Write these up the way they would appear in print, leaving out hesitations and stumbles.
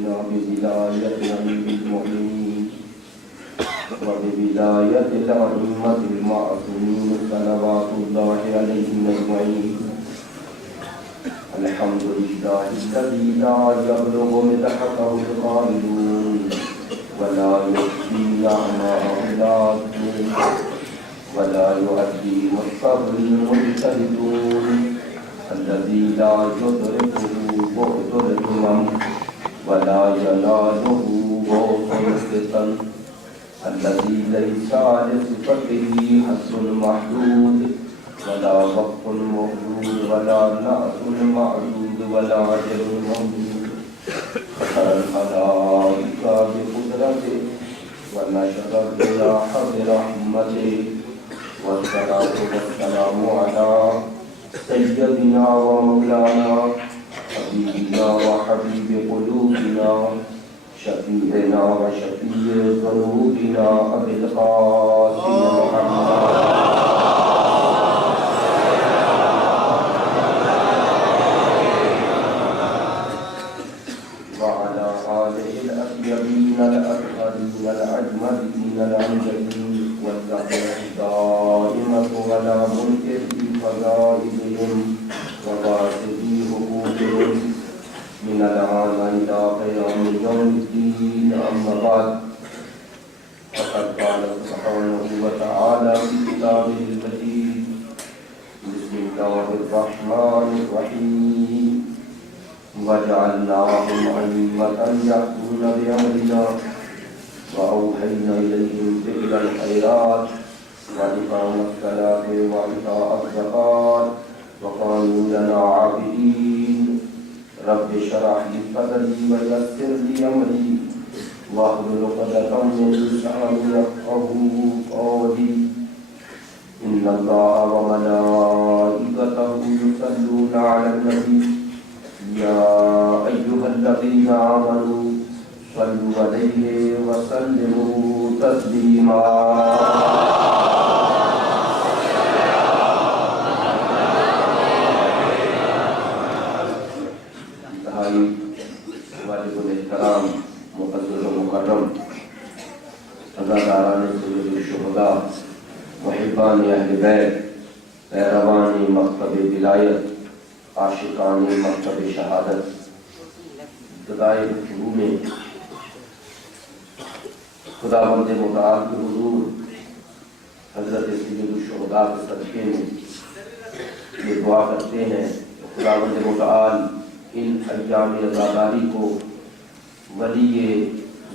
علينا بولاية أمير المؤمنين وبولاية الأئمة المعصومين صلوات الله عليهم أجمعين. الحمد لله الذي لا يبلغ مدحته القائلون ولا يحصي نعماءه العاصون ولا يؤدي مصطفى المجتهدون الذي لا يدركه بعد الأمم ولا يناله غوث الفتن الذي ليس لصفته حد محدود ولا وقت موجود ولا نعت معدود ولا أجل موجود فخر الخلائق بقدرته ونشر الرياح برحمته والصلاة والسلام على سيدنا ومولانا حبيبنا وحبيب قلوبنا شفيعنا وشفيع ذنوبنا أبي القاسم محمد وعلى آله الأطيبين الأطهرين الأجملين الأمجدين واللعنة الدائمة على منكر فضائلهم وباسطي حقوقهم من الآن إلى قيام يوم الدين. أما بعد فقد قال سبحانه وتعالى في كتابه المجيد بسم الله الرحمن الرحيم وجعلناهم أئمة يهدون بأمرنا وأوحينا إليهم فعل الخيرات وإقام الصلاة وإيتاء الزكاة وكانوا لنا عابدين. رب اشرح لي صدري ويسر لي أمري واحلل عقدة من لساني يفقهوا قولي. إن الله وملائكته يصلون على النبي يا أيها الذين آمنوا صلوا عليه وسلموا تسليما. واجب الاحترام مقدس و مکرم عزاداران سید الشہداء محبان اہل بیت پیروان مکتب ولایت عاشقان مکتب شہادت ابتدائی شروع میں خداوند متعال کے حضور حضرت سید الشہداء کے صدقے میں یہ دعا کرتے ہیں خداوند متعال ان ایام عزاداری کو ولی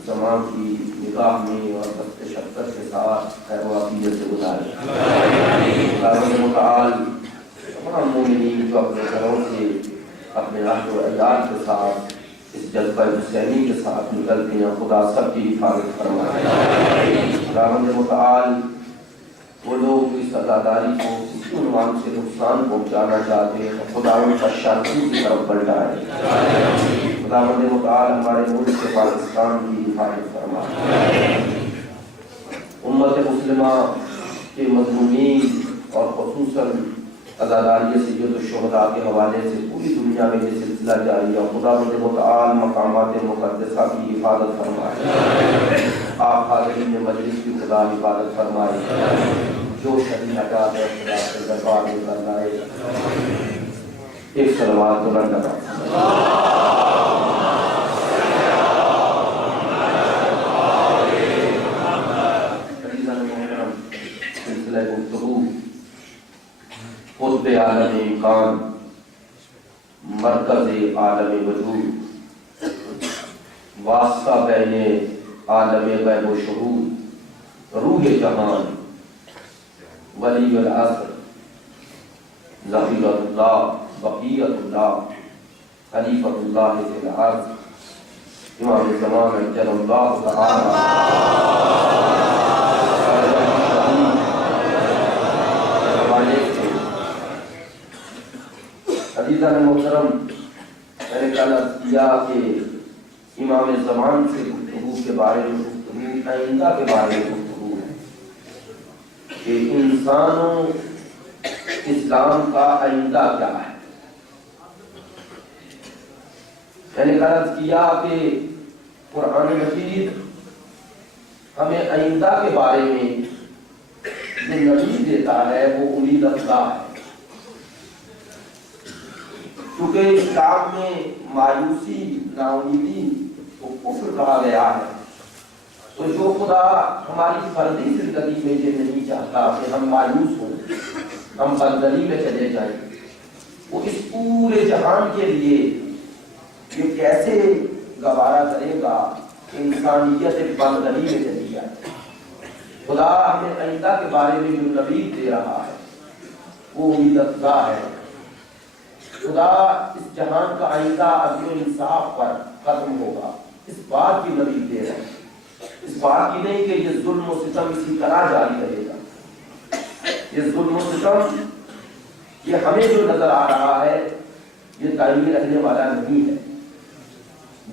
زمان کی نگاہ میں اور دست شفقت کے ساتھ خیر و عافیت سے گزارے. خداوند متعال تمام مومنین جو اپنے گھروں سے اپنے اہل و عیال کے ساتھ اس جذبہ حسینی کے ساتھ نکلتے ہیں خدا سب کی حفاظت فرمائے. خداوند متعال وہ لوگ اس عزاداری کو اس عنوان سے نقصان پہنچانا چاہتے ہیں خدا ان کا شرطوں کی طرف پلٹائے. خداوند متعال ہمارے ملک کے پاکستان کی حفاظت فرمائے. امت مسلمہ کے مظلومین اور خصوصاً عزاداری سید الشہداء کے حوالے سے پوری دنیا میں یہ سلسلہ جاری ہے. خداوند متعال مقامات مقدسہ کی حفاظت فرمائے. آپ حاضرین مجلس کی خدا حفاظت فرمائے. جو شدید حجات ہے خدا سے دربار میں کرنائے. ایک صلوات بلند کرنا. سلسلہ گفتگو قطب عالم امکان مرکز عالم وجود واسطہ بین عالم غیب و شہود روح جہان ولی العصر ظفیرۃ اللہ بقیت اللہ خلیفۃ اللہ فی الارض امام زمان اجل اللہ تعالی عزیزان محترم میں نے کل کیا کہ امام زمان سے گفتگو کے بارے میں گفتگو آئندہ کے بارے میں گفتگو ہے کہ انسانوں اسلام کا آئندہ کیا ہے. میں نے عرض کیا کہ قرآن مجید ہمیں آئندہ کے بارے میں جو نبی دیتا ہے وہ امید افزا ہے، کیونکہ اسلام میں مایوسی، نا امیدی کو کفر کہا گیا ہے۔ تو جو خدا ہماری فردی زندگی میں یہ نہیں چاہتا کہ ہم مایوس ہوں، ہم بندری میں چلے جائیں، وہ اس پورے جہان کے لیے یہ کیسے گوارا کرے گا کہ انسانیت ایک بندری میں چلی جائے۔ خدا ہمیں آئندہ کے بارے میں جو نبی دے رہا ہے وہ امید افزا ہے۔ خدا اس جہان کا آئندہ عدل و انصاف پر ختم ہوگا، اس بات کی نبی دے رہے ہیں، اس بات کی نہیں کہ یہ ظلم و ستم اسی طرح جاری رہے گا۔ یہ ظلم و ستم یہ ہمیں جو نظر آ رہا ہے یہ دائمی رہنے والا نہیں ہے۔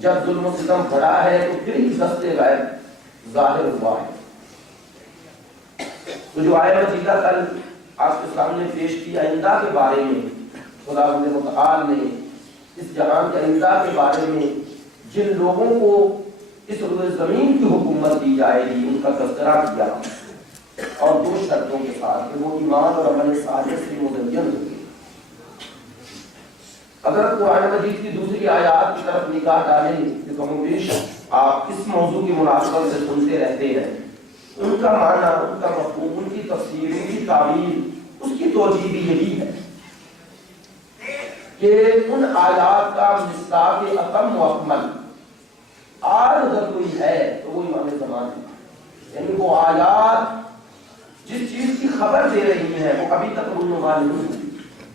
جب ظلم و ستم بڑھا ہے تو پھر ہی دست غیب ظاہر ہوا ہے۔ تو جو آیت مجیدہ کل آپ کے سامنے پیش کی آئندہ کے بارے میں، خدا متعال نے اس جہان کے آئندہ کے بارے میں جن لوگوں کو اس روئے زمین کی حکومت دی جائے گی ان کا تذکرہ کیا، اور دو شرطوں کے ساتھ کہ وہ ایمان اور عمل صالح سے مزین ہوگی۔ اگر قرآن مجید کی دوسری آیات کی طرف نگاہ ڈالیں کہ کم و بیش آپ اس موضوع کی مناسبت سے سنتے رہتے ہیں، ان کا معنی، ان کا مفہوم، ان کی تفسیر، ان کی تعبیر، اس کی توجیہ بھی یہی ہے کہ ان آیات کا مصداق اتم و اکمل آج اگر کوئی ہے تو وہ امام زمان ہے۔ یعنی وہ آیات جس چیز کی خبر دے رہی ہیں وہ ابھی تک رونما نہیں ہوئی،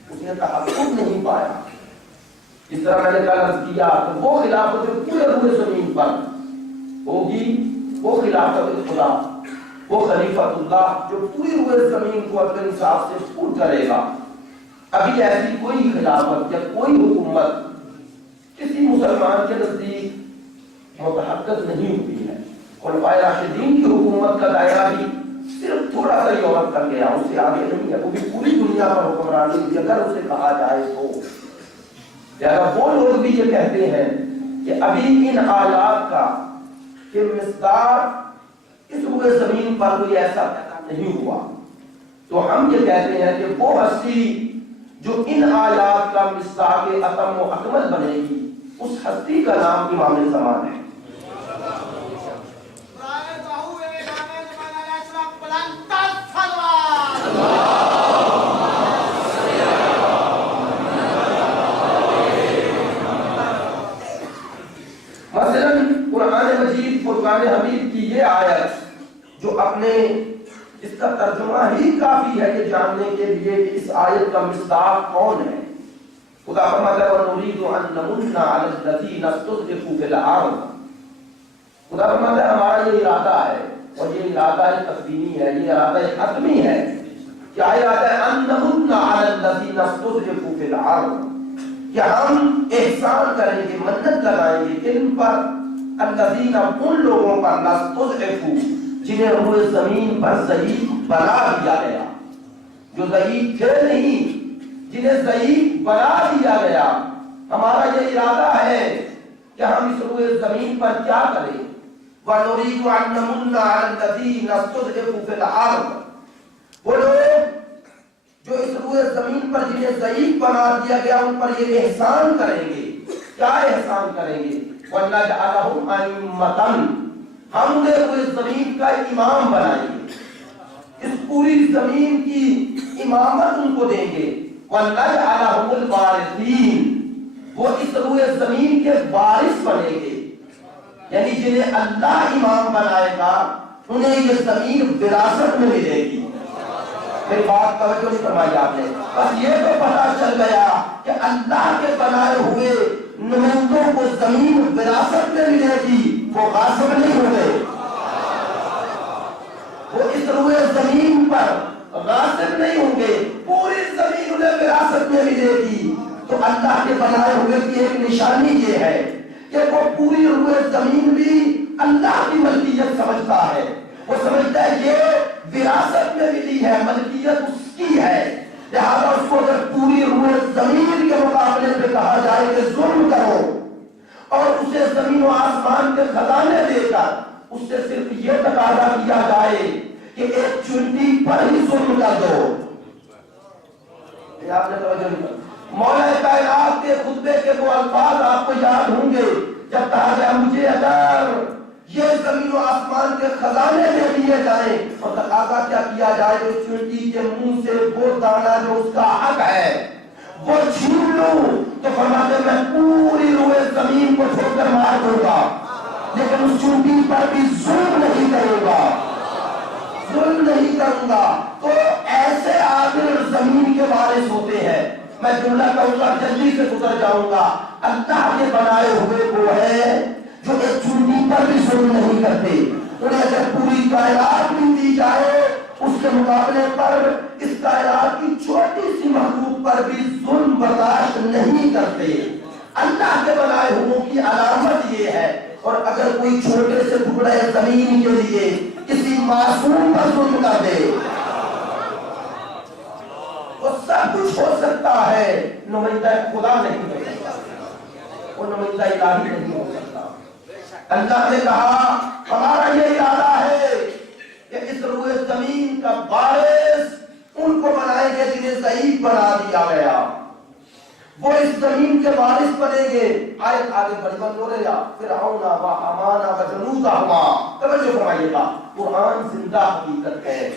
اس نے تحقق نہیں پایا۔ اس طرح میں نے کل عرض کیا کہ وہ خلافت جو پورے روئے زمین پر ہوگی وہ خلافت خدا، وہ خلیفۃ اللہ جو پوری روئے زمین کو عدل انصاف سے پور کرے گا۔ ابھی ایسی کوئی خلافت یا کوئی حکومت کسی مسلمان کے نزدیک متحقق نہیں ہوئی ہے۔ خلفائے راشدین کی حکومت کا دائرہ بھی صرف تھوڑا سا یورپ تک گیا، اس سے آگے نہیں ہے، وہ بھی پوری دنیا پر حکمرانی کی اگر اسے کہا جائے تو۔ لہذا وہ لوگ بھی یہ کہتے ہیں کہ ابھی ان آیات کا کہ مصداق اس روئے زمین پر کوئی ایسا پیدا نہیں ہوا، تو ہم یہ کہتے ہیں کہ وہ ہستی جو ان آیات کا مصداق اتم و اکمل بنے گی اس ہستی کا نام امام زمان ہے۔ مثلا قرآن مجید فرقان حمید کی یہ آیت جو اپنے اس کا ترجمہ ہی کافی ہے یہ جاننے کے لیے کہ اس آیت کا مصداق کون ہے۔ خدا فرماتا ہے وَنُرِيدُ أَن نَّمُنَّ عَلَى الَّذِينَ اسْتُضْعِفُوا فِي الْأَرْضِ۔ خدا فرماتا ہے ہمارا یہ ارادہ ہے، اور یہ ارادہ تقدیمی ہے، یہ ارادہ حتمی ہے۔ کیا ارادہ ہے؟ أَن نَّمُنَّ عَلَى الَّذِينَ اسْتُضْعِفُوا فِي الْأَرْضِ، کہ ہم احسان کریں گے، منت لگائیں گے ان پر، الذین ان لوگوں پر نستضعفوا جنہیں روئے زمین پر ضعیف بنا دیا گیا، جو ضعیف تھے نہیں، جنہیں ضعیف بنا دیا گیا۔ ہمارا یہ ارادہ ہے کہ ہم اس روئے زمین پر کیا کریں؟ وَنُرِيدُ أَن نَّمُنَّ عَلَى الَّذِينَ اسْتُضْعِفُوا فِي الْأَرْضِ، وہ لوگ جو اس روئے زمین پر جنہیں ضعیف بنا دیا گیا ان پر یہ احسان کریں گے۔ کیا احسان کریں گے؟ وَنَجْعَلَهُمْ أَئِمَّةً، ہم انہیں روئے زمین کا امام بنائیں گے، اس پوری زمین کی امامت ان کو دیں گے۔ وَنَجْعَلَهُمُ الْوَارِثِينَ، وہ اس روئے زمین کے وارث بنیں گے، یعنی جنہیں اللہ امام بنائے گا انہیں یہ زمین وراثت میں ملے گی۔ میری بات توجہ نہیں فرمائی آپ نے، بس یہ تو پتہ چل گیا کہ اللہ کے بنائے ہوئے نمائندوں کو زمین وراثت میں ملے گی، وہ غاصب نہیں ہوں گے، وہ اس روئے زمین پر غاصب نہیں ہوں گے، پوری زمین انہیں وراثت میں ملے گی۔ تو اللہ کے بنائے ہوئے کی ایک نشانی یہ ہے کہ وہ پوری روئے زمین بھی اللہ کی ملکیت سمجھتا ہے، وہ سمجھتا ہے یہ وراثت میں ملی ہے، ملکیت اس کی ہے، لہذا اس کو اگر پوری روئے زمین کے مقابلے پہ کہا جائے کہ ظلم کرو اور اسے زمین زمین و آسمان کے خزانے دے کر اس سے صرف یہ تقاضا کیا جائے کہ ایک چنٹی پر ہی ظلم کر دو. آپ نے توجہ نہیں کی. مولا کائنات کے خطبے کے وہ الفاظ آپ کو یاد ہوں گے جب کہا گیا مجھے اگر یہ زمین و آسمان کے خزانے دے دیے جائیں اور تقاضا کیا کیا جائے کہ چنٹی کے منہ سے وہ دانا جو اس کا حق ہے وہ چھین لوں تو فرماتے میں پوری روئے زمین کو چھوڑ کر مار دوں گا لیکن اس چنٹی پر بھی ظلم نہیں کروں گا, ظلم نہیں کروں گا. تو ایسے عادل زمین کے وارث ہوتے ہیں. میں جملہ کہوں گا جلدی سے گزر جاؤں گا. اللہ کے بنائے ہوئے وہ ہے جو ایک چنٹی پر بھی ظلم نہیں کرتے. انہیں اگر پوری کائنات بھی دی جائے اس کے مقابلے پر اس کائنات کی چھوٹی سی مخلوق پر بھی ظلم برداشت نہیں کرتے. اللہ کے بنائے ہوئے کی علامت یہ ہے. اور اگر کوئی چھوٹے سے ٹکڑے زمین کے لیے کسی معصوم پر ظلم کر دے وہ سب کچھ ہو سکتا ہے, نمائندہ خدا نہیں ہو سکتا, وہ نمائندہ الہی نہیں ہو سکتا. اللہ نے کہا ہمارا یہ ارادہ ہے کہ اس روئے زمین کا وارث ان کو بنائیں گے جنہیں ضعیف بنا دیا گیا, وہ اس زمین کے وارث بنیں گے. آیت آگے بڑی بند ہو رہے گا فرعون و حامان و جنودہما. توجہ فرمائیے گا, قرآن زندہ حقیقت ہے.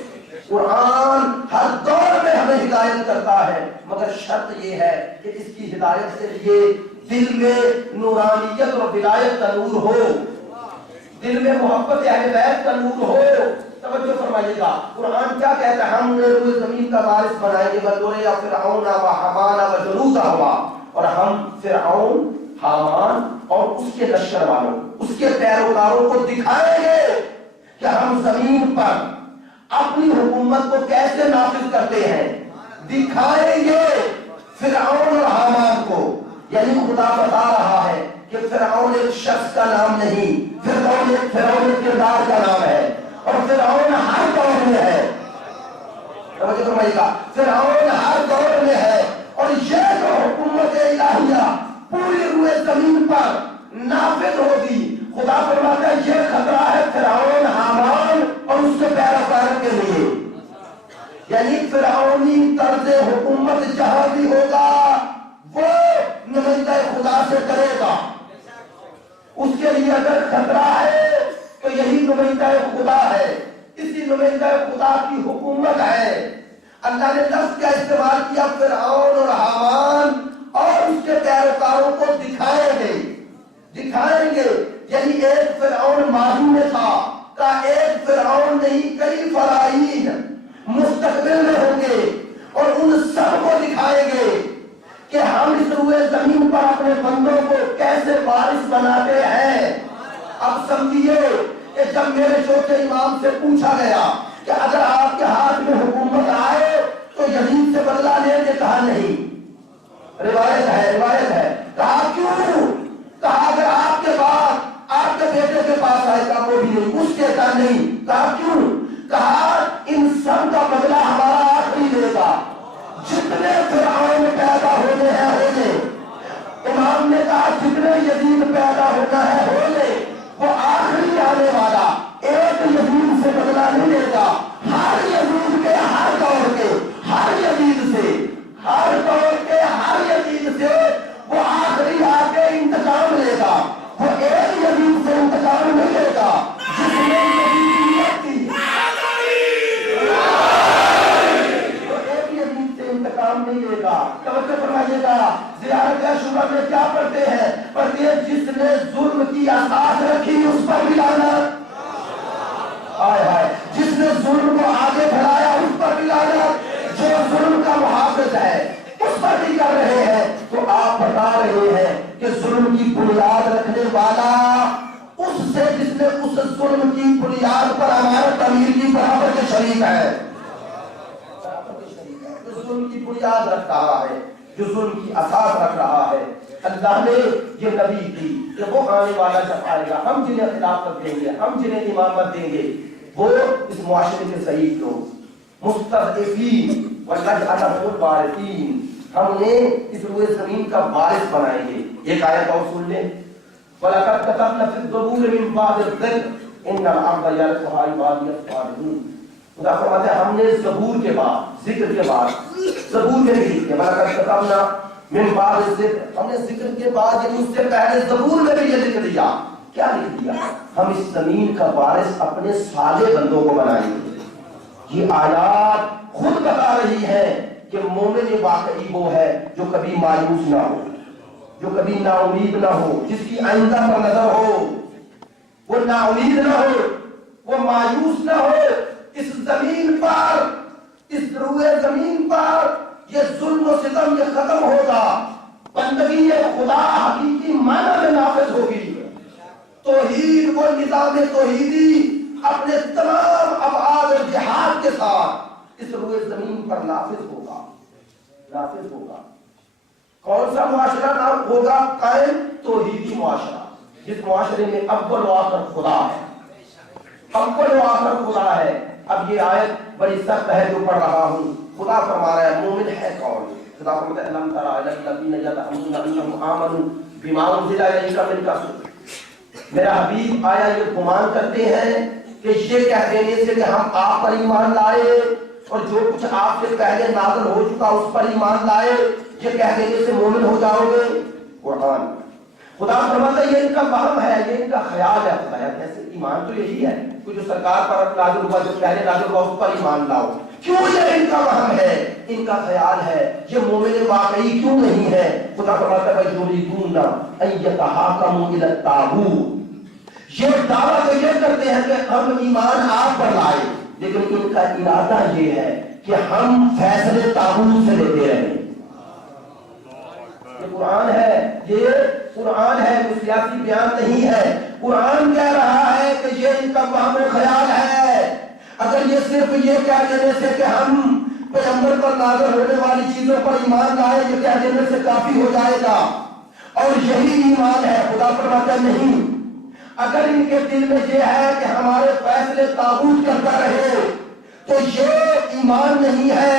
قرآن ہر دور میں ہمیں ہدایت کرتا ہے, مگر شرط یہ ہے کہ اس کی ہدایت کے لیے دل میں نورانیت اور ولایت کا نور ہو, دل میں محبت اہل بیت کا نور ہو. توجہ فرمائیے گا, قرآن کیا کہتا ہے, ہم روئے زمین کا وارث بنائیں گے بندورے یا فرعون و حامان و جنودہما, اور ہم فرعون, حامان اور اس کے لشکر والوں, اس کے پیروکاروں کو دکھائیں گے کہ ہم زمین پر اپنی حکومت کو کیسے نافذ کرتے ہیں. دکھائیں گے فرعون اور حامان کو. یعنی خدا بتا رہا ہے کہ فرعون ایک شخص کا نام نہیں, فرعون ایک کردار کا نام ہے, اور فرعون ہر دور میں ہے. توجہ فرمائیے گا, فرعون ہر دور میں ہے, اور یہ جو حکومت الہیہ پوری روئے زمین پر نافذ ہوگی, خدا فرماتا ہے یہ خطرہ ہے فرعون, حامان اور اس کے پیروکاروں کے لیے. یعنی فرعونی طرز حکومت جہاں بھی ہوگا وہ نمائندہ خدا سے کرے گا. اس کے لیے اگر خطرہ ہے تو یہی نمائندہ خدا ہے, اسی نمائندہ خدا کی حکومت ہے. اللہ نے لفظ کا استعمال کیا فرعون اور حامان, اور اس کے پیروکاروں کو دکھائیں گے. دکھائیں گے یعنی ایک فرعون ماضی میں تھا, کا ایک فرعون نہیں کئی فرعین مستقبل میں ہوں گے, اور ان سب کو دکھائیں گے کہ ہم اس روئے زمین پر اپنے بندوں کو کیسے وارث بناتے ہیں. اب سمجھیے کہ جب میرے چھوٹے امام سے پوچھا گیا کہ اگر آپ کے ہاتھ میں حکومت آئے تو یزید سے بدلہ لیں گے, کہا نہیں. روایت ہے. کہا کیوں؟ کہا اگر آپ کے بعد آپ کے بیٹے کے پاس آئے گا وہ بھی نہیں, اس کے کہا نہیں. کہا کیوں؟ کہا ان سب کا بدلہ ہمارا آخری لے گا, جتنے فرعون پیدا ہونے ہیں ہونے. امام نے کہا جتنے یزید پیدا ہونا ہے ہونے, وہ آخری آنے والا ایک یزید سے بدلہ نہیں لے گا. ہر یزید کے ہر دور کے ہر یزید سے, ہر دور کے ہر یزید سے وہ آخری آ کے انتقام لے گا. وہ ایک یزید سے انتقام نہیں لے گا جس نے یزیدیت کی, وہ ایک یزید سے انتقام نہیں لے گا. توجہ فرمائیے گا, زیارت عاشورہ میں کیا پڑھتے ہیں, پڑھتے ہیں جس نے ظلم کی اساس رکھی اس پر بھی لعنت. ہائے ہائے, جس نے ظلم کو آگے بڑھایا اس پر بھی لعنت. جو ظلم کا محافظ ہے اس پر بھی کر رہے ہیں. تو آپ بتا رہے ہیں کہ ظلم کی بنیاد رکھنے والا اس سے جس نے اس ظلم کی بنیاد پر ہمارے تعمیر کی برابر کے شریک ہے. جو ظلم کی بنیاد رکھ رہا ہے, جو ظلم کی اساس رکھ رہا ہے. اللہ نے یہ نبی دی کہ وہ آنے والا جب آئے گا, ہم جنہیں خلافت دیں گے, ہم جنہیں امامت دیں گے, وہ اس معاشرے کے ضعیف لوگ, مستضعفین وَنَجْعَلَهُمُ الْوَارِثِينَ, ہم انہیں اس روئے زمین کا وارث بنائیں گے. ایک آیت اور سن لیں, وَلَقَدْ كَتَبْنَا فِي الزُّبُورِ مِن بَعْدِ الذِّكْرِ إِنَّ الْأَرْضَ يَرِثُهَا عِبَادِيَ الصَّالِحُونَ۔ خدا فرماتا ہے ہم نے زبور کے بعد، ذکر کے بعد، زبور میں بھی لکھا وَلَقَدْ كَتَبْنَا مِن بَعْدِ الذِّكْرِ، ہم نے ذکر کے بعد یعنی اس سے پہلے زبور میں بھی یہ لکھ دیا۔ کیا لکھ دیا؟ ہم اس زمین کا وارث اپنے صالح بندوں کو بنائیں گے۔ یہ آیات خود بتا رہی ہے کہ مومن واقعی وہ ہے جو کبھی مایوس نہ ہو، جو کبھی نا امید نہ ہو، جس کی آئندہ پر نظر ہو، وہ نا امید نہ ہو، وہ مایوس نہ ہو۔ اس زمین پر، اس روئے زمین پر یہ ظلم و ستم یہ ختم ہوگا، بندگی خدا حقیقی معنی میں نافذ ہوگی، توحید و نظام توحیدی اپنے تمام ابعاد اور جہاد کے ساتھ اس روئے زمین پر نافذ ہوگا، نافذ ہوگا۔ کون سا معاشرہ نام ہوگا قائم؟ توحیدی معاشرہ، جس معاشرے میں اول و آخر خدا ہے، اول و آخر خدا ہے۔ اب یہ آیت بڑی سخت ہے جو پڑھ رہا ہوں۔ خدا فرما رہا ہے مومن ہے کون؟ خدا فرماتا ہے الم تری الی الذین یزعمون انہم آمنوا بما انزل الیک من قبل۔ میرا حبیب آیا یہ گمان کرتے ہیں کہ یہ کہہ دینے سے کہ ہم آپ پر ایمان لائے اور جو کچھ آپ سے پہلے نازل ہو چکا اس پر ایمان لائے، یہ کہہ دینے سے مومن ہو جاؤ گے۔ قرآن خدا فرماتا ہے یہ ان کا وہم ہے، یہ ان کا خیال ہے۔ خدا کیسے؟ ایمان تو یہی ہے کہ جو سرکار پر نازل ہوا، جو پہلے نازل ہوا اس پر ایمان لاؤ۔ کیوں یہ ان کا وہم ہے، ان کا خیال ہے، یہ مومن واقعی کیوں نہیں ہے؟ خدا فرماتا ہے یریدون ان یتحاکموا الی الطاغوت، یہ دعویٰ تو یہ کرتے ہیں کہ ہم ایمان آپ پر لائے، لیکن ان کا ارادہ یہ ہے کہ ہم فیصلے طاغوت سے لیتے رہیں۔ یہ قرآن ہے، یہ قرآن ہے، کوئی سیاسی بیان نہیں ہے۔ قرآن کہہ رہا ہے کہ یہ ان کا وہم و خیال ہے۔ اگر یہ صرف یہ کہہ دینے سے کہ ہم پیغمبر پر نازل ہونے والی چیزوں پر ایمان لائے، یہ کہہ دینے سے کافی ہو جائے گا اور یہی ایمان ہے، خدا فرماتا ہے نہیں۔ اگر ان کے دل میں یہ ہے کہ ہمارے فیصلے طاغوت کرتا رہے تو یہ ایمان نہیں ہے،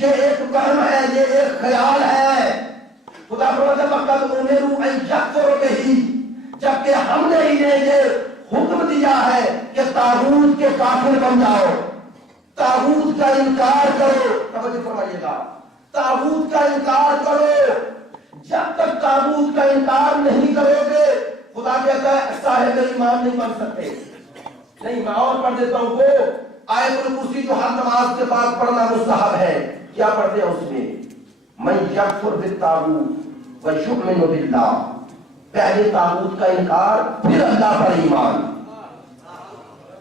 یہ ایک وہم ہے، یہ ایک خیال ہے۔ خدا فرماتا ہے وَقَدْ أُمِرُوا أَن يَكْفُرُوا بِهِ، جبکہ ہم نے انہیں یہ حکم دیا ہے کہ طاغوت کے کافر بن جاؤ، طاغوت کا انکار کرو۔ توجہ فرمائیے گا، طاغوت کا انکار کرو۔ جب تک طاغوت کا انکار نہیں کرو گے، خدا کہتا ہے صاحب ایمان نہیں بن سکتے۔ نہیں، میں اور پڑھ دیتا ہوں، وہ آیت الکرسی جو ہر نماز کے بعد پڑھنا مستحب ہے، کیا پڑھتے ہیں اس میں؟ من یکفر بالطاغوت ویؤمن باللہ، پہلے طاغوت کا انکار پھر اللہ پر ایمان۔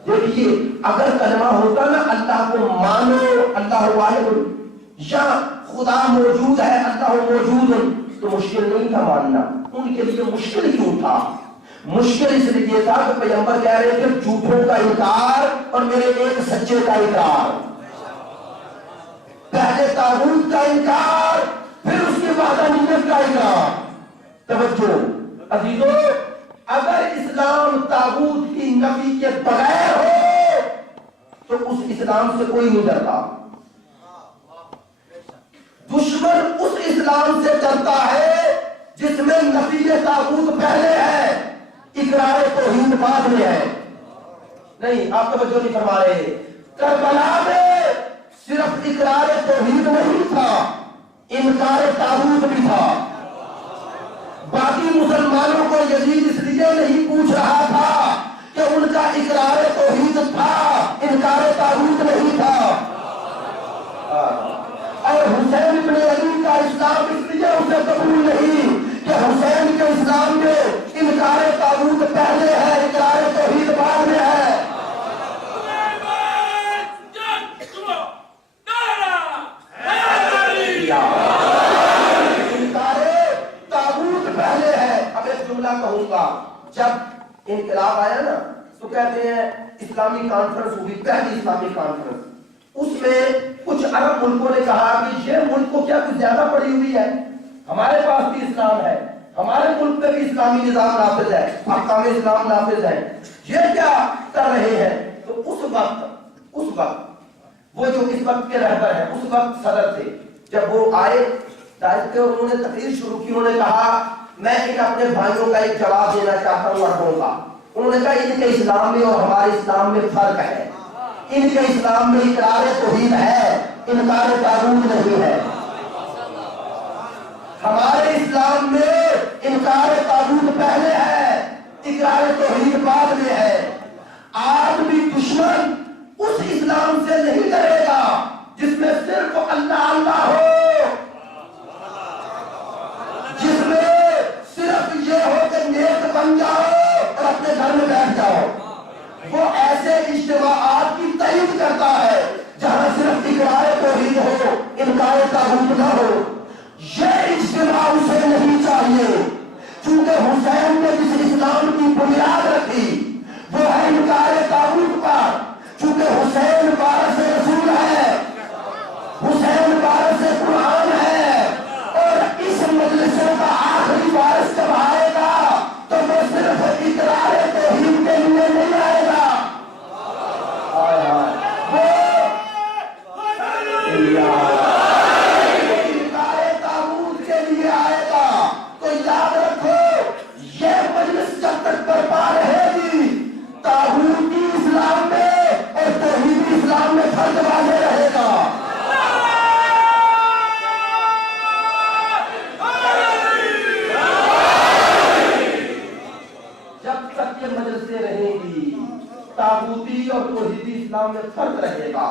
دیکھیے اگر کلمہ ہوتا نا اللہ کو مانو، اللہ واحد یا خدا موجود ہے، اللہ موجود، تو مشکل نہیں تھا ماننا۔ ان کے لیے مشکل کیوں تھا؟ مشکل اس لیے تھا کہ پیغمبر کہہ رہے تھے جھوٹوں کا انکار اور میرے ایک سچے کا اقرار۔ پہلے طاغوت کا انکار پھر اس کے بعد وحدانیت کا اقرار۔ توجہ عزیزو، اگر اسلام طاغوت کی نفی کے بغیر ہو تو اس اسلام سے کوئی نہیں ڈرتا۔ دشمن اس اسلام سے ڈرتا ہے جس میں نفی طاغوت پہلے ہے، اقرار توحید بعد میں ہے۔ نہیں، آپ توجہ نہیں فرما رہے۔ کربلا میں صرف اقرار توحید نہیں تھا، انکار طاغوت بھی تھا۔ باقی مسلمانوں کو یزید اس لیے نہیں پوچھ رہا تھا کہ ان کا اقرار توحید تھا، انکار طاغوت نہیں تھا۔ اور حسین ابن علی کا اسلام اس لیے اسے قبول نہیں کہ حسین کے اسلام میں انکار طاغوت پہلے ہے، اقرار توحید بعد میں ہے۔ کہوں گا جب انقلاب آیا نا تو کہتے ہیں اسلامی کانفرنس ہوئی، پہلی اسلامی کانفرنس، اس میں کچھ عرب ملکوں نے کہا کہ یہ ملک کو کیا کچھ زیادہ پڑی ہوئی ہے، ہمارے پاس بھی اسلام ہے، ہمارے ملک میں بھی اسلامی نظام نافذ ہے، احکام اسلام نافذ ہے، یہ کیا کر رہے ہیں؟ تو اس وقت وہ جو اس وقت کے رہبر ہیں، اس وقت صدر تھے، جب وہ آئے دائرے کے انہوں نے تقریر شروع کی، انہوں نے کہا میں ان اپنے بھائیوں کا ایک جواب دینا چاہتا ہوں عربوں کا. انہوں نے کہا ان کے اسلام میں اور ہمارے اسلام میں فرق ہے. ان کے اسلام میں اقرار توحید ہے, انکار طاغوت نہیں ہے. ہمارے اسلام میں انکار طاغوت پہلے ہے, اقرار توحید بعد میں ہے. آج بھی دشمن اس اسلام سے نہیں کرے گا جس میں صرف اللہ اللہ ہو, جس میں صرف یہ ہو کہ نیک بن جاؤ اور اپنے گھر میں بیٹھ جاؤ. وہ ایسے اجتماعات کی تائید کرتا ہے جہاں صرف اقرار توحید ہو, انکار طاغوت نہ ہو. یہ اجتماع اسے نہیں چاہیے, چونکہ حسین نے جس اسلام کی بنیاد رکھی وہ ہے انکار طاغوت پر. چونکہ حسین وارث رسول ہے, حسین وارث قرآن ہے, اور اس مجلسوں کا آخری وارث جب آئے گا تو وہ صرف اقرار توحید کے لیے نہیں آئے گا, وہ انکار طاغوت کے لیے آئے گا. تو یاد رکھو یہ مجلس جب تک برپا رہے گی طاغوتی اسلام میں اور توحیدی اسلام میں فرق واضح رہے گا. جب تک یہ مجلسیں رہیں گی طاغوتی اور توحیدی اسلام میں فرق رہے گا.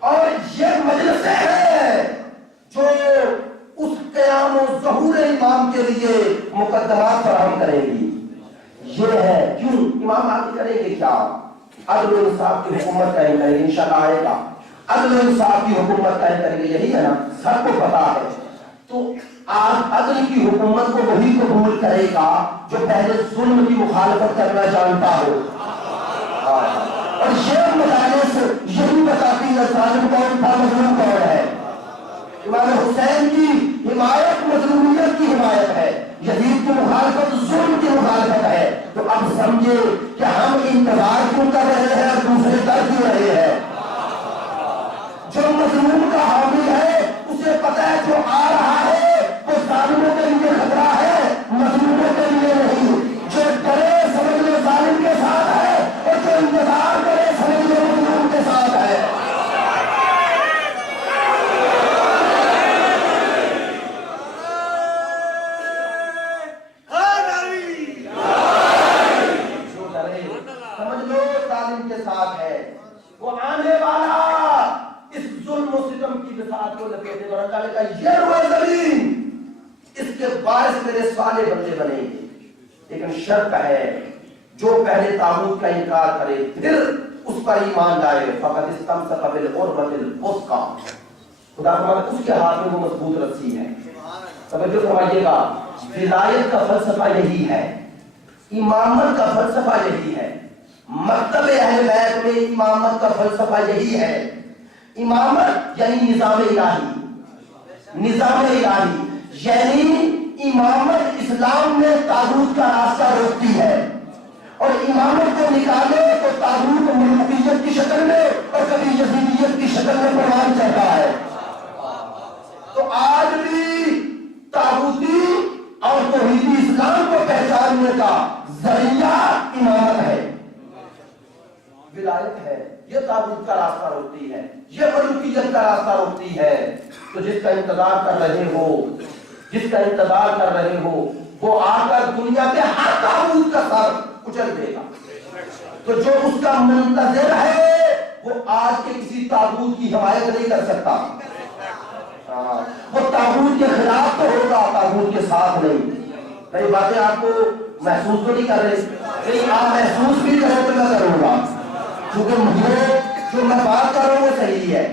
اور یہ مجلسیں ہیں جو اس قیام و ظہور امام کے لیے مقدمات فراہم کریں گی. یہ ہے کیوں امام آگے کریں گے کیا؟ عدل و انصاف کی حکومت قائم کریں گے, انشاءاللہ آئے گا. عدل و انصاف کی حکومت قائم کریں گے, یہی ہے نا, سب کو پتا ہے. تو آج عدل کی حکومت کو وہی قبول کرے گا جو پہلے ظلم کی مخالفت کرنا جانتا ہو. اور یہ مجالس یہی بتاتی ہے ظالم کون تھا, مظلوم کون ہے. امام حسین کی حمایت مظلومیت کی حمایت ہے, یزید کی مخالفت ظلم کی مخالفت ہے. تو اب سمجھے کہ ہم انتظار کیوں کر رہے ہیں اور دوسرے در کیوں رہے ہیں. جو مظلوم کا حامی ہے اسے پتا ہے جو آ رہا ہے وہ ظالموں کے لیے خطرہ ہے, مظلوموں کے لیے نہیں. جو ڈرے سمجھ لو ظالم کے ساتھ ہے, اور جو انتظار کرے سمجھ لو مظلوم کے ساتھ ہے. سمجھ لو ظالم کے ساتھ ہے, وہ آنے والا اس ظلم و ستم کی بساط کو لپیٹے گا. اور اللہ نے کہا یہ روئے زمین اس کے باعث میرے سارے بندے بنیں گے, لیکن شرط ہے جو پہلے طاغوت کا انکار کرے پھر اس پر ایمان لائے فقط استمسک بالعروۃ الوثقی. خدا فرماتا اس کے ہاتھ میں وہ مضبوط رسی ہے. توجہ فرمائیے گا, ولایت کا فلسفہ یہی ہے, امامت کا فلسفہ یہی ہے, مکتب اہل بیت میں امامت کا فلسفہ یہی ہے. امامت یعنی نظام الہی, نظام الہی یعنی امامت اسلام میں طاغوت کا راستہ روکتی ہے, اور امامت کو نکالے تو طاغوت ملوکیت کی شکل میں اور کبھی یزیدیت کی شکل میں پروان چڑھتا ہے. تو آج بھی طاغوتی اور توحیدی اسلام کو پہچاننے کا ذریعہ امامت ہے, ولایت ہے. یہ طاغوت کا راستہ روکتی ہے, یہ ملوکیت کا راستہ روکتی ہے. تو جس کا انتظار کر رہے ہو, جس کا انتظار کر رہے ہو, وہ آ کر دنیا کے ہر طاغوت کا سر کچل دے گا. تو جو اس کا منتظر ہے وہ آج کے کسی طاغوت کی حمایت نہیں کر سکتا. وہ طاغوت کے خلاف تو ہوگا, طاغوت کے ساتھ نہیں. میری باتیں آپ کو محسوس تو نہیں کر رہے, لیکن آپ محسوس بھی کرو تو میں کروں گا, کیونکہ مجھے جو میں بات کر رہا ہوں وہ صحیح ہے.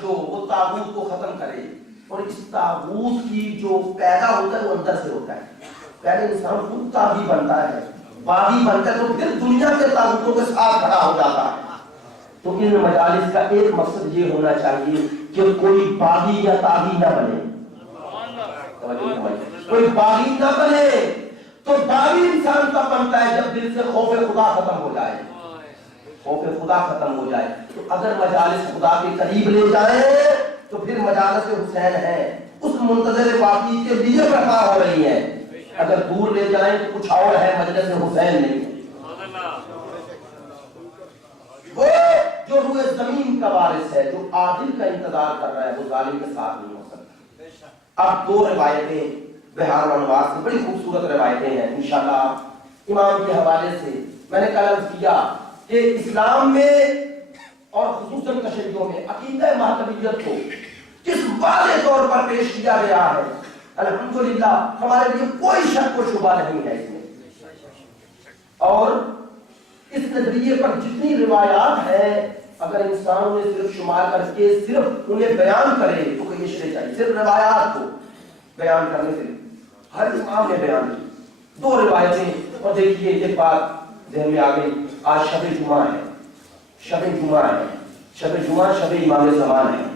وہ طاغوت کو ختم کرے, اور اس طاغوت کی جو پیدا ہوتا ہے وہ اندر سے ہوتا ہے. پہلے انسان خود طاغی بنتا ہے, باغی بنتا ہے, تو پھر دنیا کے طاغوتوں کے ساتھ کھڑا ہو جاتا ہے. تو تو ان مجالس کا ایک مقصد یہ ہونا چاہیے کہ کوئی باغی یا طاغی نہ بنے، کوئی باغی نہ بنے۔ تو باغی انسان کا بنتا ہے جب دل سے خوف خدا ختم ہو جائے، خوف خدا ختم ہو جائے۔ تو اگر مجالس خدا کے قریب لے جائیں تو پھر مجالس حسین ہے، اس منتظر باقی کے لیے برپا ہو رہی ہے۔ اگر دور لے جائیں تو کچھ اور ہے، مجلس حسین نہیں ہے۔ وہ جو روئے زمین کا وارث ہے، جو عادل کا انتظار کر رہا ہے، وہ ظالم کے ساتھ نہیں ہو سکتا۔ اب دو روایتیں بہار و انوار سے، بڑی خوبصورت روایتیں ہیں، انشاءاللہ امام کے حوالے سے میں نے کلام کیا کہ اسلام میں اور خصوصاً تشیعوں میں عقیدہ مہدویت کو کس واضح طور پر پیش کیا گیا ہے۔ الحمدللہ ہمارے لیے کوئی شک و شبہ نہیں ہے اس میں، اور اس نظریے پر جتنی روایات ہیں اگر انسان انہیں صرف شمار کر کے صرف انہیں بیان کرے تو کوئی اشرے چاہیے، صرف روایات کو بیان کرنے سے ہر امام نے بیان کی۔ دو روایتیں، اور دیکھیے ایک بات ذہن میں آ گئی، آج شب جمعہ ہے، شب جمعہ ہے، شب جمعہ شب امام زمان ہے۔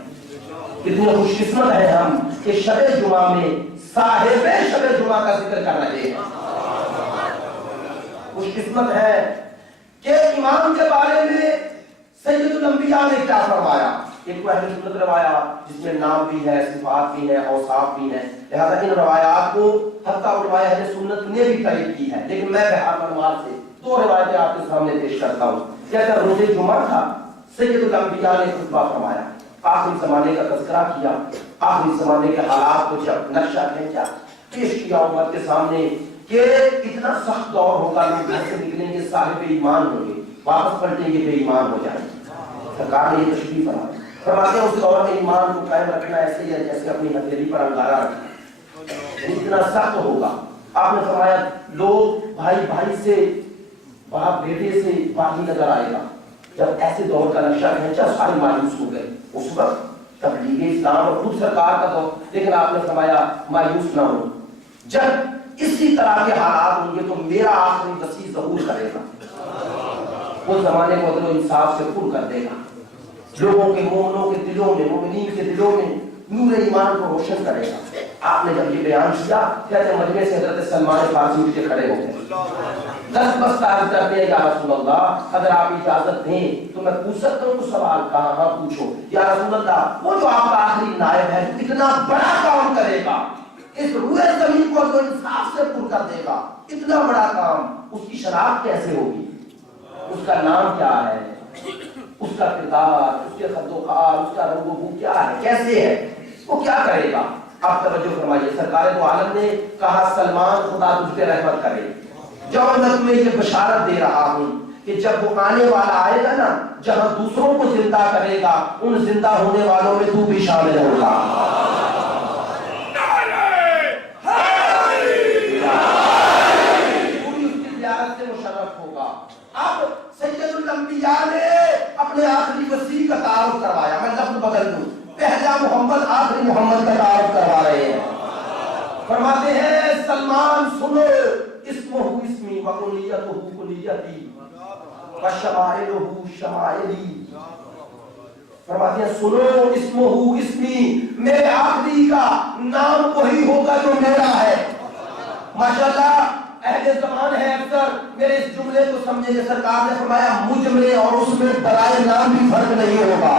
کتنے خوش قسمت ہیں ہم کہ شب جمعہ میں صاحب شب جمعہ کا ذکر کر رہے ہیں۔ خوش قسمت ہے کہ امام کے بارے میں سید الانبیاء نے کیا فرمایا۔ ایک تو اہل سنت روایات جس میں نام بھی ہے، صفات بھی ہے، اوصاف بھی ہے، لہذا ان روایات کو حتیٰ علماء اہل سنت نے بھی تائید کی ہے، لیکن میں بہار انوار سے دو روایتیں آپ کے سامنے پیش کرتا ہوں۔ کہتا روز جمعہ تھا، سید الانبیاء نے خطبہ فرمایا، آخری زمانے کا تذکرہ کیا، آخری زمانے کے حالات کو جب نقشہ کھینچا پیش کیا امت کے سامنے کہ اتنا سخت دور ہوگا، لوگ گھر سے نکلیں گے صاحب ایمان ہوں گے، واپس پلٹیں گے بے ایمان ہو جائیں گے۔ سرکار نے یہ تشریح فرماتے ہیں اس دور میں ایمان کو قائم رکھنا ایسے ہی ہے جیسے اپنی ہتھیلی پر انگارہ رکھنا، اتنا سخت ہوگا۔ آپ نے فرمایا لوگ بھائی بھائی سے، باپ بیٹے سے باغی نظر آئے گا۔ جب ایسے دور کا نقشہ کھینچا سارے مایوس ہو گئے۔ اس وقت تبلیغ اسلام اور خود سرکار کا دور، لیکن آپ نے فرمایا مایوس نہ ہو، جب اسی طرح کے حالات ہوں گے تو میرا آخری مسیح ظہور کرے گا، وہ زمانے کو عدل و انصاف سے پر کر دے گا، لوگوں کے مومنوں کے دلوں میں، مومنین کے دلوں میں نور ایمان کو روشن کرے گا۔ آپ نے جب یہ بیان کیا کہتے مجمع سے حضرت سلمان فارسی اٹھ کے کھڑے ہو گئے، دس بس عرض کرتے ہیں یا رسول اللہ اگر آپ اجازت دیں تو میں پوچھ سکتا ہوں تو سوال کہاں؟ ہاں پوچھو۔ یا رسول اللہ وہ جو آپ کا آخری نائب ہے جو اتنا بڑا کام کرے گا، اس روئے زمین کو جو انصاف سے پر کر دے گا، اتنا بڑا کام، اس کی شناخت کیسے ہوگی؟ اس کا نام کیا ہے؟ اس کا کردار، اس کے خد و خال، اس کا رنگ و بو کیا ہے، کیسے ہے، وہ کیا کرے گا؟ آپ توجہ فرمائیے، سرکار دو عالم نے کہا سلمان خدا تجھ پہ رحمت کرے، جو میں تمہیں یہ بشارت دے رہا ہوں کہ جب وہ آنے والا آئے گا نا، جہاں دوسروں کو زندہ کرے گا ان زندہ ہونے والوں میں تو بھی شامل ہوگا۔ پوری اس کی زیارت سے مشرف ہوگا۔ اب سید الانبیاء نے اپنے آخری وصی کا تعارف کروایا، میں لفظ بدل دوں، پہلا محمد آخری محمد کا تعارف کروا رہے ہیں۔ فرماتے ہیں سلمان سنو، اسمہ اسمی وکنیتہ کنیتی وشمائلہ شمائلی۔ فرماتے ہیں سنو، اسمہ اسمی، میرے آخری کا نام وہی ہوگا جو میرا ہے۔ ماشاءاللہ اہل زمان ہے اکثر میرے اس جملے کو سمجھیں گے، سرکار نے فرمایا مجھ میں اور اس میں برائے نام بھی فرق نہیں ہوگا۔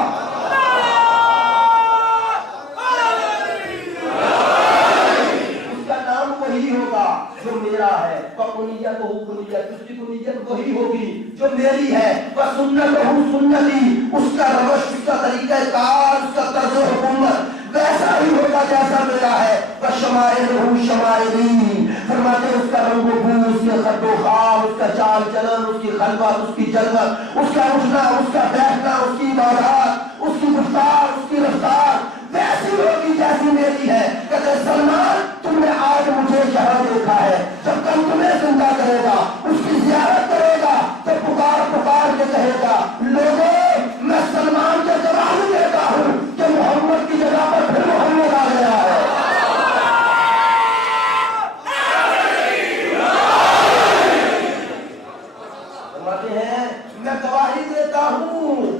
اس کا نام وہی ہوگا جو میرا ہے، وکنیت کنیت، اس کی کنیت وہی ہوگی جو میری ہے، وسنتہ سنتی، اس کا روش، اس کا طریقہ کار، اس کا طرز حکومت ویسا ہی ہوگا جیسا میرا ہے، وشمائلہ شمائلی، فرماتے ہیں اس کا رنگ و بو، اس کے خد و خال، اس کا چال چلن، اس کی خلوت، اس کی جلوت، اس کا اٹھنا، اس کا بیٹھنا، اس کی عبادات، اس کی گفتار، اس کی رفتار ویسی ہوگی جیسی میری ہے۔ کہتے سلمان تم نے آج مجھے یہاں دیکھا ہے، جب کل تمہیں زندہ کرے گا، اس کی زیارت کرے گا تو پکار پکار کے کہے گا لوگوں میں سلمان کے گواہی دیتا ہوں کہ محمد کی جگہ پر پھر محمد آ گیا ہے۔ فرماتے ہیں میں گواہی دیتا ہوں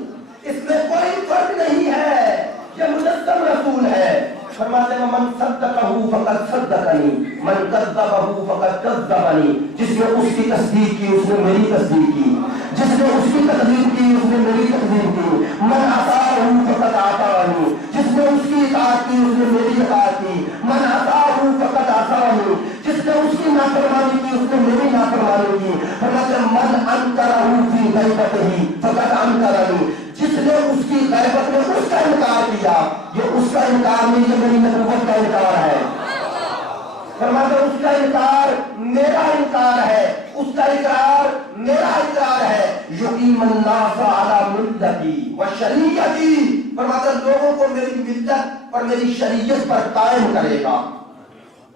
فرماتے ہیں من صدقہ فقد صدقنی من کذبہ فقد کذبنی، جس نے اس کی تصدیق کی اس نے میری تصدیق کی، جس نے اس کی تکذیب کی اس نے میری تکذیب کی، من اطاعہ فقد اطاعنی، جس نے اس کی اطاعت کی اس نے میری اطاعت کی، من اطاعہ فقد اطاعنی، جس نے اس کی نافرمانی کی اس نے میری نافرمانی کی، فرماتے ہیں من انکرہ فی غیبتہ فقد انکرنی، جس نے اس کی غیبت میں اس کا انکار کیا، یہ اس کا انکار نہیں، یہ میری نبوت کا انکار ہے۔ فرماتے ہیں اس کا انکار میرا انکار ہے، اس کا اقرار میرا اقرار ہے۔ یقیم الناس علی ملتی و شریعتی، فرماتے ہیں لوگوں کو میری ملت اور میری شریعت پر قائم کرے گا۔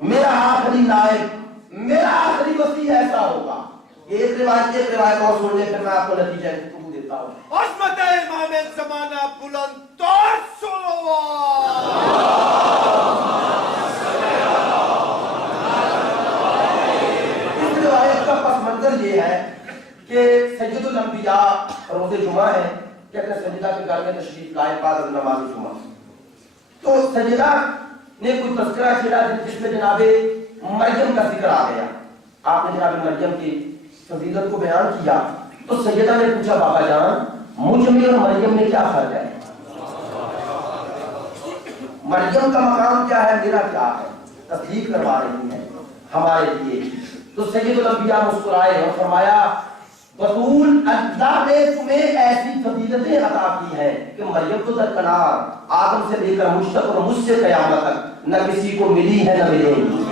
میرا آخری نائب، میرا آخری وصی ایسا ہوگا۔ ایک روایت اور سن لیں پھر میں آپ کو نتیجہ گفتگو دیتا ہوں۔ عظمت امام زمانہ بلند تر صلوات۔ اس روایت کا پس منظر یہ ہے کہ سید الانبیاء روز جمعہ ہے کہ اپنے سیدہ کے گھر میں تشریف لائے بعد از نماز جمعہ، تو سیدہ نے کوئی تذکرہ چھیڑا جس میں جناب مریم کا ذکر آ گیا۔ آپ نے جناب مریم کی فضیلت کو بیان کیا تو سیدہ نے پوچھا بابا جان مجھ میں اور مریم میں کیا فرق ہے؟ مریم کا مقام کیا ہے، میرا کیا ہے؟ تصدیق کروا رہی ہے ہمارے لیے۔ تو سید الانبیاء مسکرائے اور فرمایا بطول اللہ نے تمہیں ایسی فضیلتیں عطا کی ہیں کہ مریم تو درکنار، آدم سے لے کر مجھ تک اور مجھ سے قیامت تک نہ کسی کو ملی ہے نہ ملے گی۔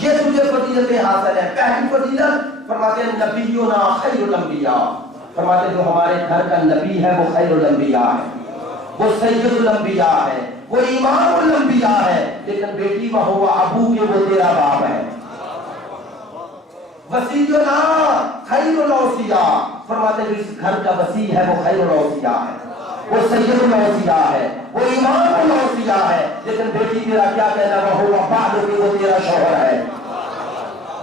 یہ تجھے فضیلتیں حاصل ہیں۔ پہلی فضیلت فرماتے ہیں نبینا خیر الانبیاء، فرماتے ہیں جو ہمارے گھر کا نبی ہے وہ خیر الانبیاء ہے، وہ سید الانبیاء ہے، وہ امام الانبیاء ہے، لیکن بیٹی وہ ہوا ابو کے وہ تیرا باپ ہے۔ وسیعنا خیر الاوصیاء، فرماتے ہیں اس گھر کا وسیع ہے وہ خیر الاوصیاء ہے، وہ سید الاوصیاء ہے، وہ امام الاوصیاء ہے، لیکن بیٹی تیرا کیا کہنا وہ ہوا بعد کے وہ تیرا شوہر ہے۔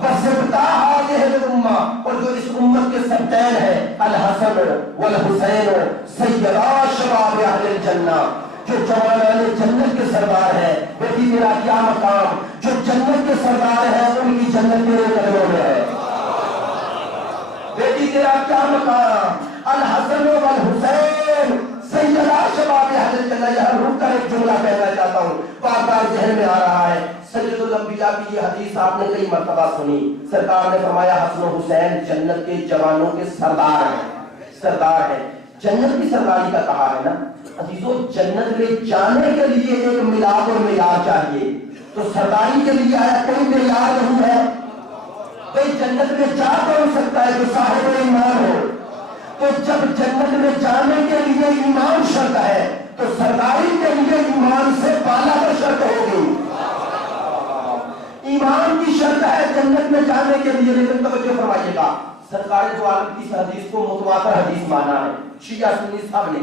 وسبتاہا یہ الامہ، اور جو اس امت کے سبتین ہے الحسن والحسین سیدا شباب اہل الجنہ، جو جوانان جنت کے سردار ہیں۔ بیٹی میرا کیا مقام، جو جنت کے سردار ہیں ان کی جنت میرے قدموں میں ہے۔ بیٹی تیرا کیا مقام، الحسن والحسین سیدا شباب اہل الجنہ۔ یہاں رک کر ایک جملہ کہنا چاہتا ہوں، بار بار ذہن میں آ رہا ہے۔ سید الانبیاء کی یہ حدیث آپ نے کئی مرتبہ سنی، سرکار نے فرمایا حسن و حسین جنت کے جوانوں کے سردار ہیں، سردار ہیں۔ جنت کی سرداری کا کہا ہے نا عزیزو، جنت میں جانے کے لیے ایک میلاد اور معیار چاہیے، تو سرداری کے لیے آیا کوئی معیار نہیں ہے۔ بھئی جنت میں جا کون سکتا ہے جو صاحب ایمان ہو، تو جب جنت میں جانے کے لیے ایمان شرط ہے تو سرداری کے لیے ایمان سے بالا پر شرط ہوگی۔ ایمان کی شرط ہے جنت میں جانے کے لیے، لیکن توجہ فرمائیے گا، سرکار دو عالم کی اس حدیث کو متواتر حدیث مانا ہے۔ شیعہ سنی سب نے،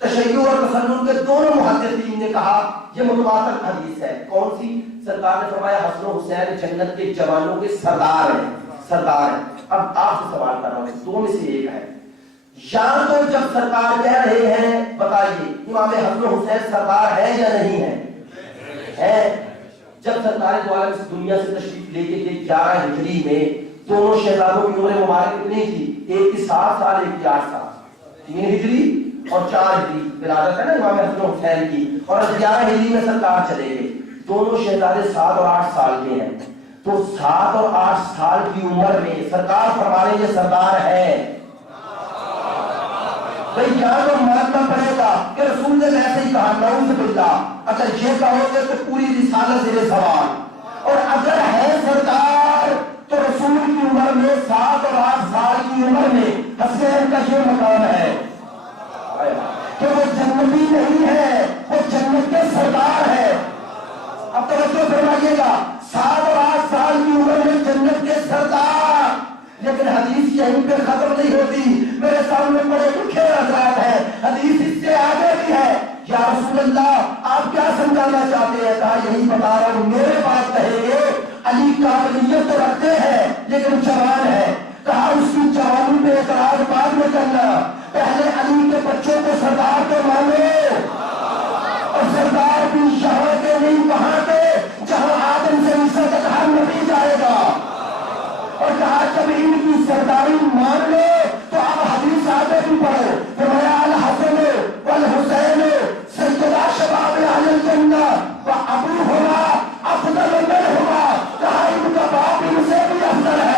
تشیع اور تسنن کے دونوں محدثین نے کہا یہ متواتر حدیث ہے۔ کون سی؟ سرکار نے فرمایا حسن و حسین جنت کے جوانوں کے سردار ہیں، سردار ہیں۔ اب آپ سے سوال کر رہا ہوں، دو میں سے ایک ہے، یا تو جب سرکار کہہ رہے ہیں بتائیے امام حسن و حسین سردار ہے یا نہیں ہے؟ جب سرکار دو عالم اس دنیا سے تشریف لے کے گئے 11 ہجری میں، دونوں شہزادوں کی عمر مبارک کتنی تھی؟ ایک کی 7 سال ایک کی 8 سال، 3 ہجری اور 4 ہجری ولادت ہے نا امام حسن و حسین کی، اور 11 ہجری میں سرکار چلے گئے۔ دونوں شہزادے 7 اور 8 سال کے ہیں، تو 7 اور 8 سال کی عمر میں سرکار فرما رہے یہ سردار ہے۔ بھئی یہاں تو ماننا پڑے گا کہ رسول نے ایسے ہی کہا، نعوذ باللہ، اگر یہ کہو گے تو پوری رسالت زیر سوال، اور اگر ہے سردار تو رسول کی عمر میں 7 اور 8 سال کی عمر میں حسین کا یہ مقام ہے کہ وہ جنتی نہیں ہے، وہ جنت کے سردار ہے۔ اب توجہ فرمائیے گا، 7 اور 8 سال کی عمر میں جنت کے سردار، لیکن حدیث یہیں پہ ختم نہیں ہوتی، میرے سامنے بڑے لکھے حضرات ہیں، حدیث اس سے آگے بھی ہے۔ یا رسول اللہ آپ کیا سمجھانا چاہتے ہیں؟ کہا یہی بتا رہا ہوں، میرے بات کہیں گے علی قابلیت تو رکھتے ہیں لیکن جوان ہے، کہا اس کی جوانی پہ اعتراض بعد میں کرنا، پہلے علی کے بچوں کو سردار تو مانو اور اور کہا جب ان کی سرداری مان لو تو اب حدیث آگے بھی پڑھو. فرمایا الحسن والحسین سیدا شباب اہل الجنہ وابوہما افضل منہما. کہا ان کا باپ ان سے بھی افضل ہے.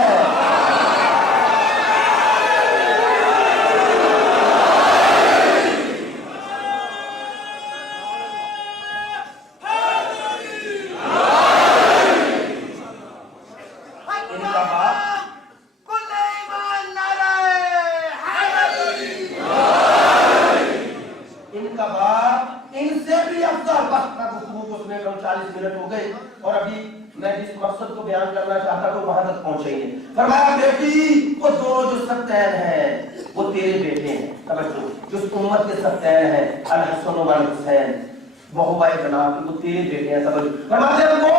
اور ابھی میں جس مقصد کو بیان کرنا چاہتا تو وہاں تک پہنچے ہی نہیں. فرمایا بیٹی وہ دونوں جو سبتین ہیں وہ تیرے بیٹے ہیں. توجہ, جو امت کے سبتین ہیں الحسن والحسین وہ جناب وہ تیرے بیٹے ہیں. توجہ, فرماتے ہیں وہ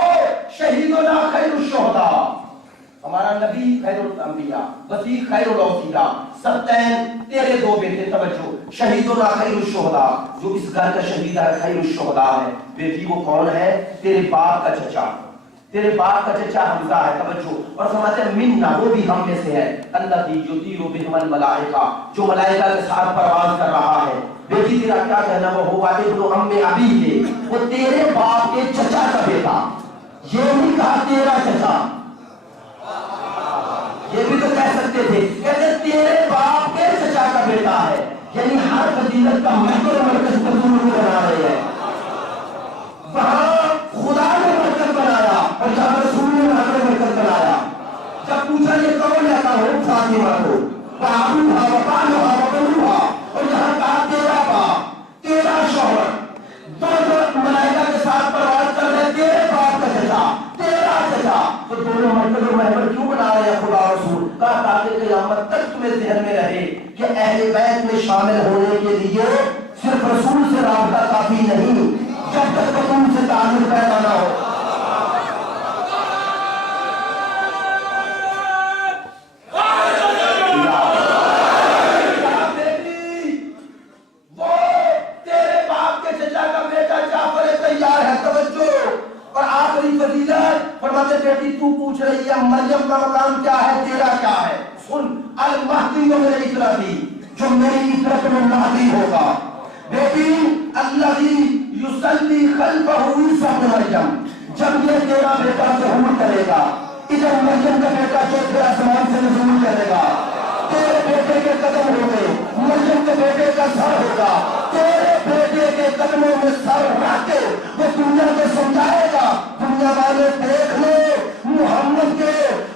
شہیدنا خیر الشہداء, ہمارا نبی خیر الانبیاء, وسیع خیر الاوصیاء, سبتین تیرے دو بیٹے. توجہ, شہیدنا خیر الشہداء, جو اس گھر کا شہید ہے خیر الشہداء ہے. بیٹی وہ کون ہے؟ تیرے باپ کا چچا, تیرے باپ کا چچا حمزہ ہے. توجہ, اور فرماتے ہیں منا, وہ بھی ہم میں سے ہے. اللہ کی یطیر بہم الملائکہ, جو ملائکہ کے ساتھ پرواز کر رہا ہے. بیٹی تیرا کیا کہنا؟ وہ ہوا ابن عم ابی ہے, وہ تیرے باپ کے چچا کا بیٹا. یہ نہیں کہا تیرا چچا, یہ بھی تو کہہ سکتے تھے, کہتے تیرے باپ کے چچا کا بیٹا ہے. یعنی ہر فضیلت کا محور مرکز حضور بنا رہے ہیں. وہاں خدا نے مرکز بنایا اور جہاں رسول نے مرکز بنایا. جب پوچھا یہ کون لیتا ہو فاطمہ کو, بابوہا وبانوہا وبنوہا, اور جہاں کہا تیرا باپ, تیرا شوہر, دونوں ملائکہ کے ساتھ پرواز کر رہے, تیرے باپ کا چچا, تیرا چچا, تو دونوں مرکز اور محور کیوں بنا رہے ہیں خدا رسول؟ کہا تاکہ قیامت تک تمہیں ذہن میں رہے کہ اہل بیت میں شامل ہونے کے لیے صرف رسول سے رابطہ کافی نہیں, جب تک کہ تم سے تعلق پیدا نہ ہو. وہ تیرے باپ کے چچا کا بیٹا جعفر تیار ہے. توجہ, اور آخری فضیلت فرماتے بیٹی تو پوچھ رہی ہے مریم کا مقام کیا ہے, تیرا کیا ہے؟ سن, المہدی و میری اطرتی, جو میری اطرت میں مہدی ہوگا. بیٹی الذی یصلی خلفہ عیسیٰ ابن مریم, جب یہ تیرا بیٹا ظہور کرے گا, ادھر مریم کا بیٹا چوتھے آسمان سے نزول کرے گا, تیرے بیٹے کے قدم ہوں گے, مریم کے بیٹے کا سر ہوگا, تیرے بیٹے کے قدموں میں سر رکھ کے وہ دنیا کو سمجھائے گا, دنیا والے دیکھ لو محمد کے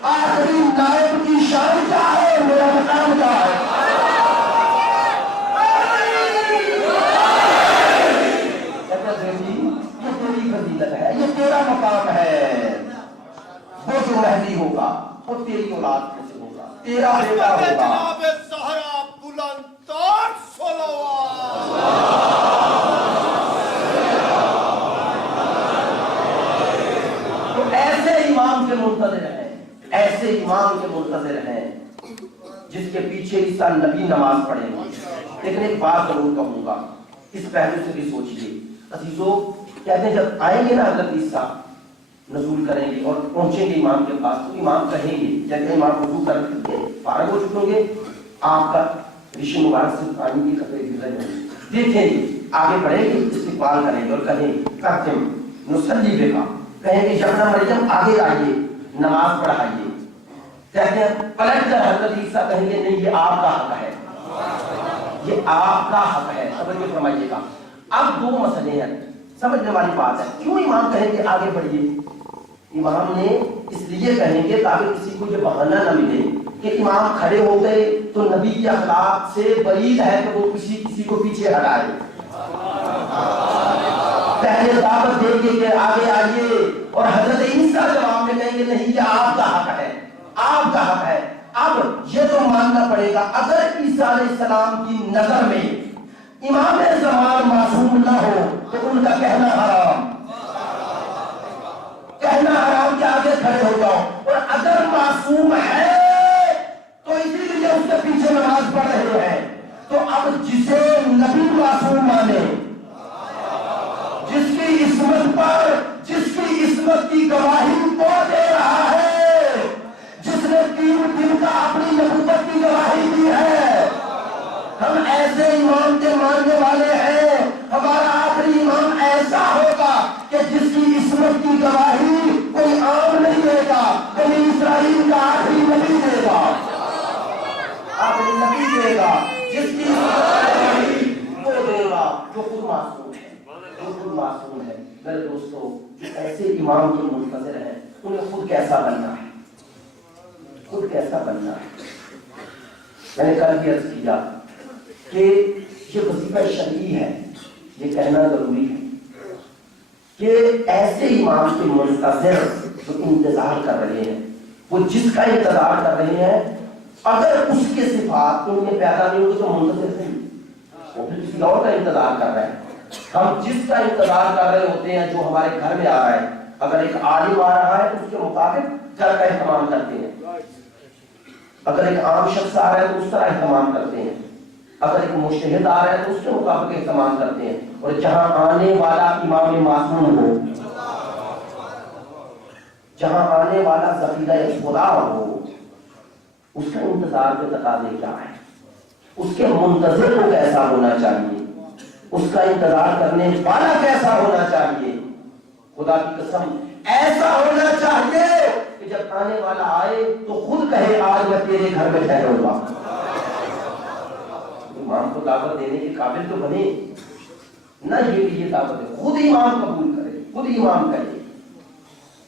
آخری نائب کی شان کیا ہے, میرا مقام کیا ہے. یہ تیری فضیلت ہے, یہ تیرا مقام ہے. وہ جو مہدی ہوگا وہ تیری اولاد میں سے ہوگا, تیرا بیٹا ہوگا. جناب زہرا بلند تر صلوات. تو ایسے امام کے منتظر ہیں, ایسے امام کے منتظر ہیں جس کے پیچھے عیسیٰ نبی نماز پڑھیں گے. لیکن ایک بات ضرور کہوں گا, اس پہلو سے بھی سوچیے عزیزو. کہتے ہیں جب آئیں گے نا حضرت عیسیٰ نزول کریں گے اور پہنچیں گے امام کے پاس, تو امام کہیں گے, جیسے امام وضو کر کے فارغ ہو چکے گے, آپ کا رشی مبارک سے پانی کی قطرے گر رہے ہیں, دیکھیں گے, آگے بڑھیں گے, استقبال کریں گے اور کہیں قاتم نصلی بکا, کہیں گے یبنا مریم آگے آئیے نماز پڑھائیے. کہتے ہیں پلٹ کر حضرت عیسیٰ کہیں گے نہیں یہ آپ کا حق ہے, یہ آپ کا حق ہے. توجہ فرمائیے گا. اب دو مسئلے ہیں, سمجھنے والی بات ہے. کیوں امام کہیں گے آگے بڑھیے؟ امام نے اس لیے کہیں گے تاکہ کسی کو یہ بہانہ نہ ملے کہ امام کھڑے ہو گئے تو نبی کی اخلاق سے بعید ہے کہ وہ کسی کو پیچھے ہٹائے. پہلے دعوت دیں گے کہ آگے آئیے, اور حضرت عیسیٰ جواب میں کہیں گے نہیں یہ آپ کا حق ہے, آپ کا حق ہے. اب یہ تو ماننا پڑے گا اگر عیسیٰ علیہ السلام کی نظر میں امام زمان معصوم نہ ہو تو ان کا کہنا حرام, کہنا حرام کہ آگے کھڑے ہو جاؤ. اور اگر معصوم ہے تو اسی لیے اس کے پیچھے نماز پڑھ رہے ہیں. تو اب جسے نبی معصوم مانے, جس کی عصمت پر, جس کی عصمت کی گواہی وہ دے رہا ہے, جس نے گواہی کوئی عام نہیں دے گا، بنی اسرائیل کا آخری نبی دے گا، آخری نبی دے گا، جس کی گواہی وہ دے گا جو خود معصوم ہے، جو خود معصوم ہے۔ میرے دوستو، جو ایسے امام کے منتظر ہیں انہیں خود کیسا بننا ہے، خود کیسا بننا ہے۔ میں نے کل بھی عرض کیا کہ یہ وظیفہ شرعی ہے، یہ کہنا ضروری ہے کہ ایسے امام کے منتظر جو انتظار کر رہے ہیں، وہ جس کا انتظار کر رہے ہیں، اگر اس کے صفات ان میں پیدا نہیں ہوگی تو منتظر نہیں، وہ پھر کسی اور کا انتظار کر رہے ہیں۔ ہم جس کا انتظار کر رہے ہوتے ہیں جو ہمارے گھر میں آ رہا ہے، اگر ایک عالم آ رہا ہے تو اس کے مطابق گھر کا اہتمام کرتے ہیں، اگر ایک عام شخص آ رہا ہے تو اس طرح اہتمام کرتے ہیں، اگر ایک مجتہد آ رہا ہے تو اس کے مطابق اہتمام کرتے ہیں۔ اور جہاں آنے والا امام معصوم ہو، جہاں آنے والا ذخیرہ خدا ہو، اس کا انتظار کے تقاضے کیا ہے، اس کے منتظر کو کیسا ہونا چاہیے، اس کا انتظار کرنے والا کیسا ہونا چاہیے۔ خدا کی قسم ایسا ہونا چاہیے کہ جب آنے والا آئے تو خود کہے آج میں تیرے گھر میں ٹھہروں گا۔ امام کو دعوت دینے کے قابل تو بنے نہ، یہ بھی یہ دعوت ہے، خود امام قبول کرے، خود امام کہے،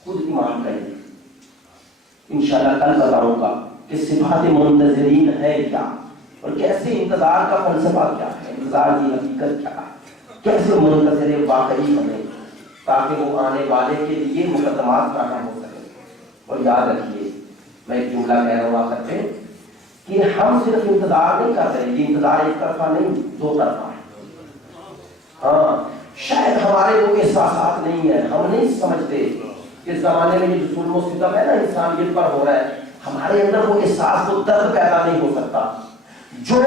خود امام کہے۔ انشاءاللہ کل بتاؤں گا کہ صفات منتظرین ہے کیا، اور کیسے انتظار کا فلسفہ کیا ہے، انتظار کی حقیقت کیا ہے، کیسے منتظر واقعی بنے تاکہ وہ آنے والے کے لیے مقدمات فراہم ہو سکے۔ اور یاد رکھیے، میں ایک جملہ کہہ رہا ہوں آخر پہ کہ ہم صرف انتظار نہیں کر رہے، یہ انتظار ایک طرفہ نہیں، دو طرفہ ہے۔ ہاں، شاید ہمارے وہ احساسات نہیں ہیں، ہم نہیں سمجھتے کہ اس زمانے میں یہ جو ظلم و ستم ہے نا انسانیت پر ہو رہا ہے، ہمارے اندر وہ احساس، وہ درد پیدا نہیں ہو سکتا۔ جو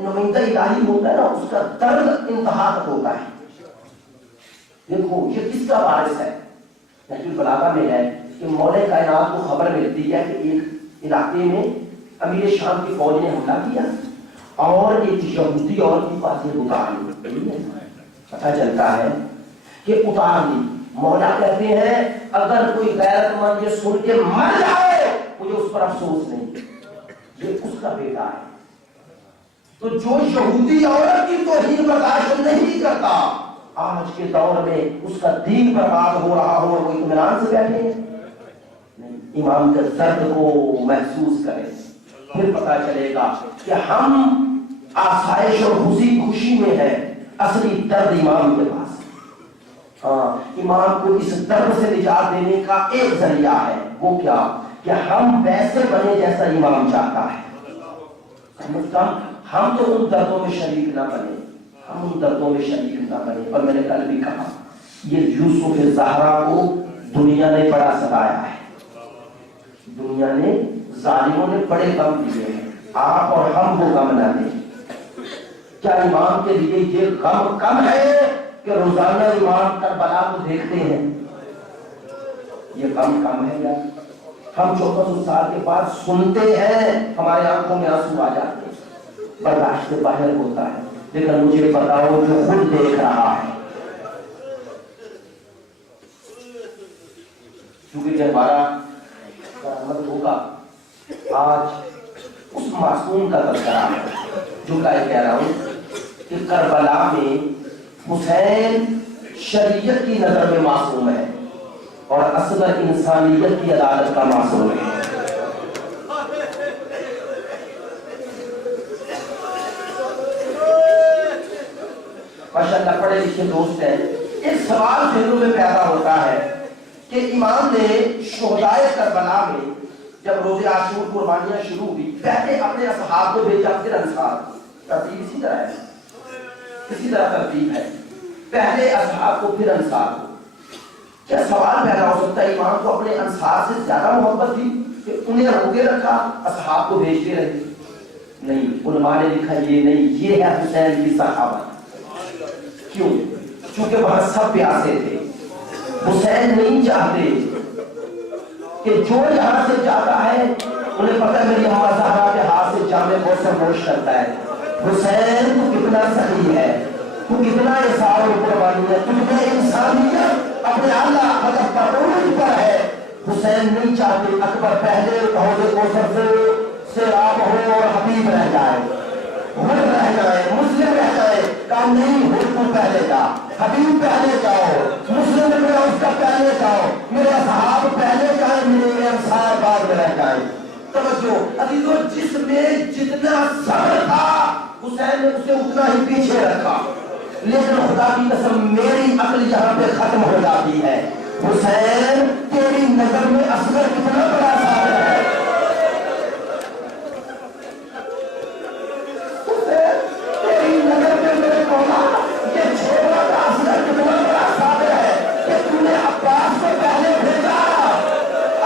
نمائندہ الہی ہوتا ہے نا، اس کا درد انتہا تک ہوتا ہے۔ دیکھو یہ کس کا وارث ہے، نہج البلاغہ میں ہے کہ مولا کائنات کو خبر ملتی ہے کہ ایک علاقے میں امیر شام کی فوج نے حملہ کیا اور ایک یہودی اور کی پاسیں اتار لی، پتہ چلتا ہے کہ اتار لی۔ مولا کہتے ہیں اگر کوئی غیرت مند یہ سن کے مر جائے مجھے اس پر افسوس نہیں، یہ اس کا بیٹا ہے۔ تو جو یہودی عورت کی توہین برداشت نہیں کرتا، آج کے دور میں اس کا دین برباد ہو رہا ہو اور وہ اطمینان سے بیٹھے ہیں نہیں، امام کے درد کو محسوس کریں، پھر پتا چلے گا کہ ہم آسائش اور خوشی میں ہے، اصلی درد امام کے پاس۔ ہاں، امام کو اس درد سے نجات دینے کا ایک ذریعہ ہے، وہ کیا کہ ہم ویسے بنے جیسا امام چاہتا ہے۔ کم از کم ہم تو ان دردوں میں شریک نہ بنے، ہم ان دردوں میں شریک نہ بنے۔ اور میں نے کل بھی کہا یہ یوسف زہرا کو دنیا نے بڑا ستایا ہے، دنیا نے، ظالموں نے بڑے غم دیے ہیں، آپ اور ہم وہ غم نہ دیں۔ کیا امام کے لیے یہ غم کم ہے کہ روزانہ امام کربلا کو دیکھتے ہیں؟ یہ غم کم ہے یا ہم 24 سال کے بعد سنتے ہیں، ہمارے آنکھوں میں آنسو آ جاتے ہیں، برداشت سے باہر ہوتا ہے۔ لیکن مجھے بتاؤ جو خود دیکھ رہا ہے، کیونکہ جب ہمارا رحمت ہوگا، آج اس معصوم کا تذکرہ ہے جو کہ کہہ رہا ہوں کہ کربلا میں حسین شریعت کی نظر میں معصوم ہے اور اصغر انسانیت کی عدالت کا معصوم ہے۔ ماشاءاللہ پڑھے لکھے دوست ہیں، ایک سوال ذہنوں میں پیدا ہوتا ہے کہ امام نے شہدائے کربلا میں جب روزے عاشور قربانیاں شروع ہوئی، پہلے اپنے اصحاب کو بھیجا پھر انصار۔ ترتیب اسی طرح ہے، اسی طرح ترتیب ہے، پہلے اصحاب کو پھر انصار کو۔ کیا سوال پیدا ہو سکتا ہے امام کو اپنے انصار سے زیادہ محبت تھی کہ انہیں روکے رکھا، اصحاب کو بھیجتے رہے؟ نہیں، علماء نے لکھا یہ نہیں، یہ ہے حسین کی صحابت۔ کیوں؟ کیونکہ وہاں سب پیاسے تھے، حسین نہیں چاہتے کہ جو یہاں سے جاتا ہے انہیں پتہ ہے میری اماں زہرا کے ہاتھ سے جامع موسم گوش کرتا ہے، حسین تو کتنا صحیح ہے، تو کتنا اظہار و قربانی ہے، تو کتنا انسانیت اپنے اللہ مدد پر حسین نہیں چاہتے اکبر پہلے حوض کوثر سے سیراب ہو اور حبیب رہ جائے، ہر رہ جائے، مسلم رہ جائے. کام نہیں، ہر تو پہلے جا، حبیب پہلے جاؤ، مسلم میرا اس کا پہلے جاؤ، میرے اصحاب پہلے جائیں، میرے انصار بعد میں رہ جائیں. توجہ عزیزو، جس میں جتنا صبر تھا حسین نے اسے اتنا ہی پیچھے رکھا. لیکن خدا کی قسم میری عقل یہاں پہ ختم ہو جاتی ہے. حسین تیری نظر میں اصغر کتنا بڑا صاحب ہے. حسین تیری نظر میں میرے مولا یہ چھوڑا کا اصغر کتنا بڑا صاحب ہے کہ تم نے عباس کو پہلے بھیجا،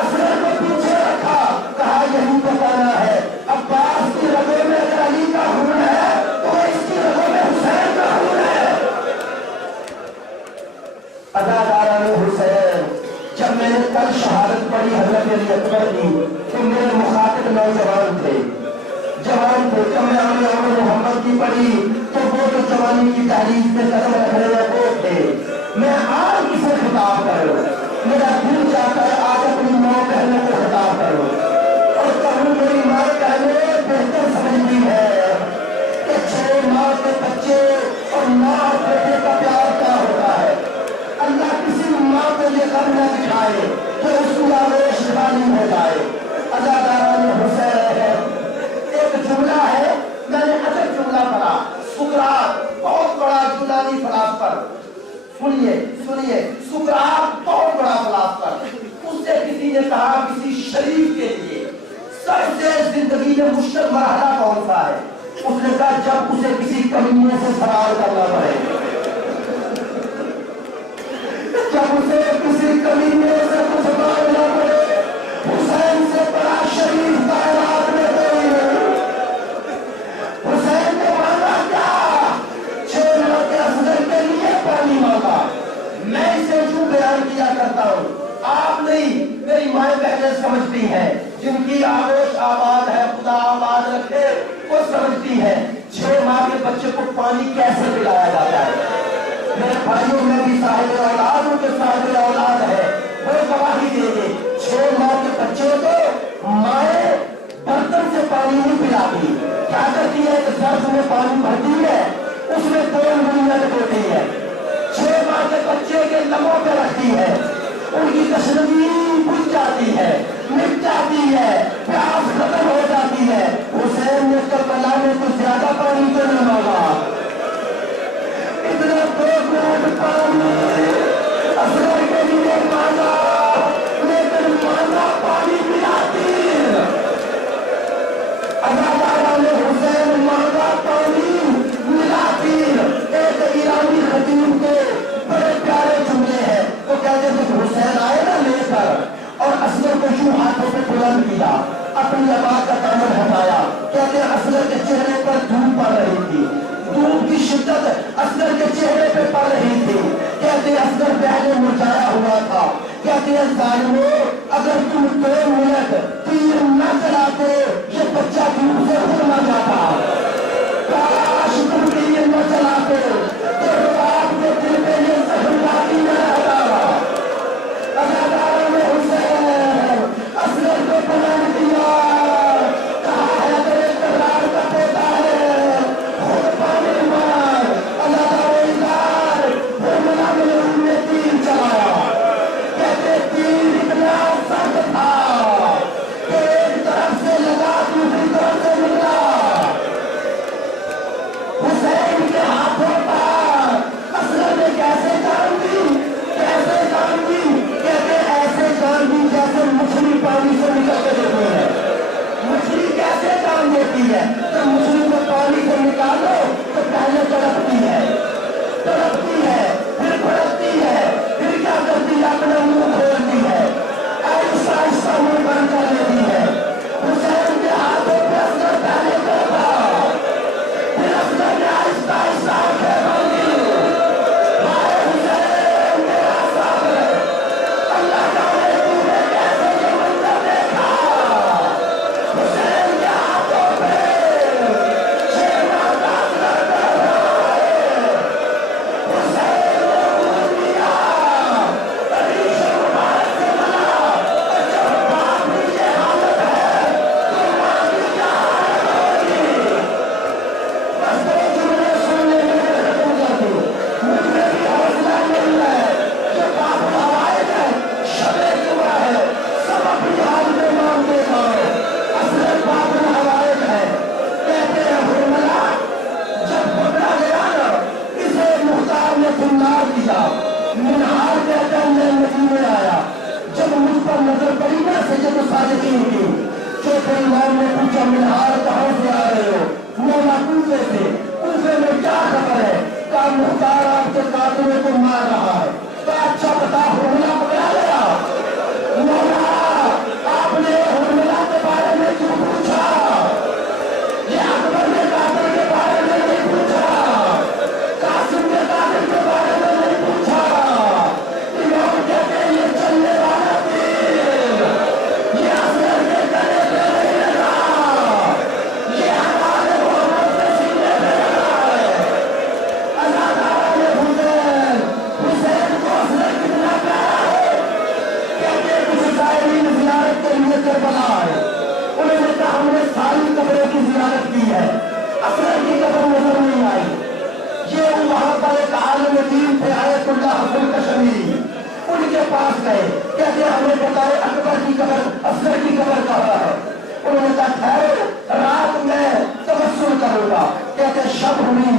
اصغر کو پیچھے رکھا. کہا یہی بتانا ہے عباس کی رگوں میں اگر علی کا خون ہے تو اس کی رگوں میں حسین کا خون ہے. اداکارہ حسین، جب میں نے کل شہادت پڑھی حضرت علی اکبر کی تو میرے مخاطب نوجوان تھے، جوان تھے. جب میں عمر محمد کی پڑھی تو وہ جو جوانی کی تحریک میں قدم رکھ رہے ہیں وہ تھے. میں آج کسے خطاب کروں؟ میرا دل چاہتا ہے آج اپنی ماں بہنوں کو خطاب کروں اور کہوں میری ماں بہنیں بہتر سمجھتی ہے کہ 6 ماہ کے بچے اور ماں اور بیٹے کا پیار کیا ہوتا ہے. اللہ کسی ماں کو یہ غم نہ دکھائے کہ اس کی آغوش خالی ہو جائے. اداکارہ حسین، ایک جملہ ہے، میں نے عجب جملہ پڑھا. سقراط بہت بڑا یونانی فلاسفر، سنیے سقراط بہت بڑا فلاسفر. اس سے کسی نے کہا کسی شریف کے لیے سب سے زندگی میں مشکل مرحلہ کون سا ہے؟ اس نے کہا جب اسے کسی کمینے سے فرار کرنا پڑے، جب اسے کسی کمینے سے کچھ مانگنا پڑے. حسین سے بڑا شریف کائنات میں کوئی نہیں. حسین نے مانگا کیا؟ 6 ماہ کے اصغر کے لیے پانی مانگا. میں اسے جو بیان کیا کرتا ہوں آپ نہیں میری مائیں بہنیں سمجھتی ہیں، جن کی آغوش آباد ہے خدا آباد رکھے وہ سمجھتی ہے 6 ماہ کے بچے کو پانی کیسے پلایا جاتا ہے. میرے بھائیوں میں بھی صاحب اولاد ان کے صاحب اولاد ہے، وہ گواہی دے گے. 6 ماہ کے بچے کو مائیں برتن سے پانی نہیں پلاتی، کیا کرتی ہے کہ ظرف میں پانی بھرتی ہے، اس میں 2 انگلیاں لپیٹتی ہے، 6 ماہ کے بچے کے لبوں پہ رکھتی ہے، ان کی تشنگی بجھ جاتی ہے، مٹ جاتی ہے، پیاس ختم ہو جاتی ہے. حسین نے کربلا میں کچھ زیادہ پانی تو نہ مانگا، اتنا 2 گھونٹ پانی اصغر کے لیے مانگا، لیکن مانگا پانی پلاتی. اداکارہ حسین مانگا پانی ملاتی. ایک ایرانی خطیب کے بڑے پیارے جملے ہیں، وہ کہتے تھے کہ حسین آئے نا لے کر اور اصغر کو یوں ہاتھوں پہ بلند کیا، اپنی آواز کا دامن ہٹایا. کہتے ہیں اصغر کے چہرے پر دھوپ پڑ رہی تھی، دھوپ کی شدت اصغر کے چہرے پہ پڑ رہی تھی. کہتے ہیں اصغر پہلے مرجھایا ہوا تھا. کہتے ہیں ظالموں اگر تم 2 منٹ تیر نہ چلاتے یہ بچہ دھوپ سے خود نہ جاتا. کاش تم تیر نہ چلاتے تو آپ کے دل پہ یہ زہر باقی نہ رہتا. اداکارہ حسین اصغر کو بلند کیا، کہا ہے اگر اقرار کا پوتا ہے خود پانی مار. اللہ نے تیر چلایا. کہتے تیر اتنا سخت تھا کہ ایک طرف سے لگا دوسری طرف سے نکلا. حسین کے ہاتھوں پر زندگی میں آیا. جب مجھ پر نظر پڑی نا سید الصادقین کی، چوتھے امام نے پوچھا منہار کہاں سے آ رہے ہو؟ مولا کوفے سے. کوفے میں کیا خبر ہے؟ کہا مختار آپ کے قاتلوں کو مار رہا ہے. کہا اچھا بتا حرملہ پکڑا گیا؟ مولا آپ نے حرملہ کے بارے میں کیوں پوچھا؟ یہ اکبر نے قاتل کے بارے میں نہیں پوچھا، قاسم کے قاتل کے بارے میں نہیں پوچھا. امام کہتے ہیں یہ چلنے والا تیر، یہ اصغر کے گلے پہ نہیں لگا، یہ ہمارے محمد کے سینے پہ لگا ہے. اللہ تعالیٰ نے حسین کو اصغر کتنا پیارا ہے. کہتے ہیں کچھ زائرین زیارت کے لیے کربلا آئے. انہوں نے کہا ہم نے ساری قبروں کی زیارت کی ہے، اصغر کی قبر نظر نہیں آئی. یہ وہاں پر ایک عالم دین تھے آیت اللہ حسن کشمیری، ان کے پاس گئے. کہتے ہیں ہمیں بتائے اکبر کی قبر اصغر کی قبر کہاں ہے؟ انہوں نے کہا ٹھہرو رات میں تبصر کروں گا. کہتے ہیں شب ہوئی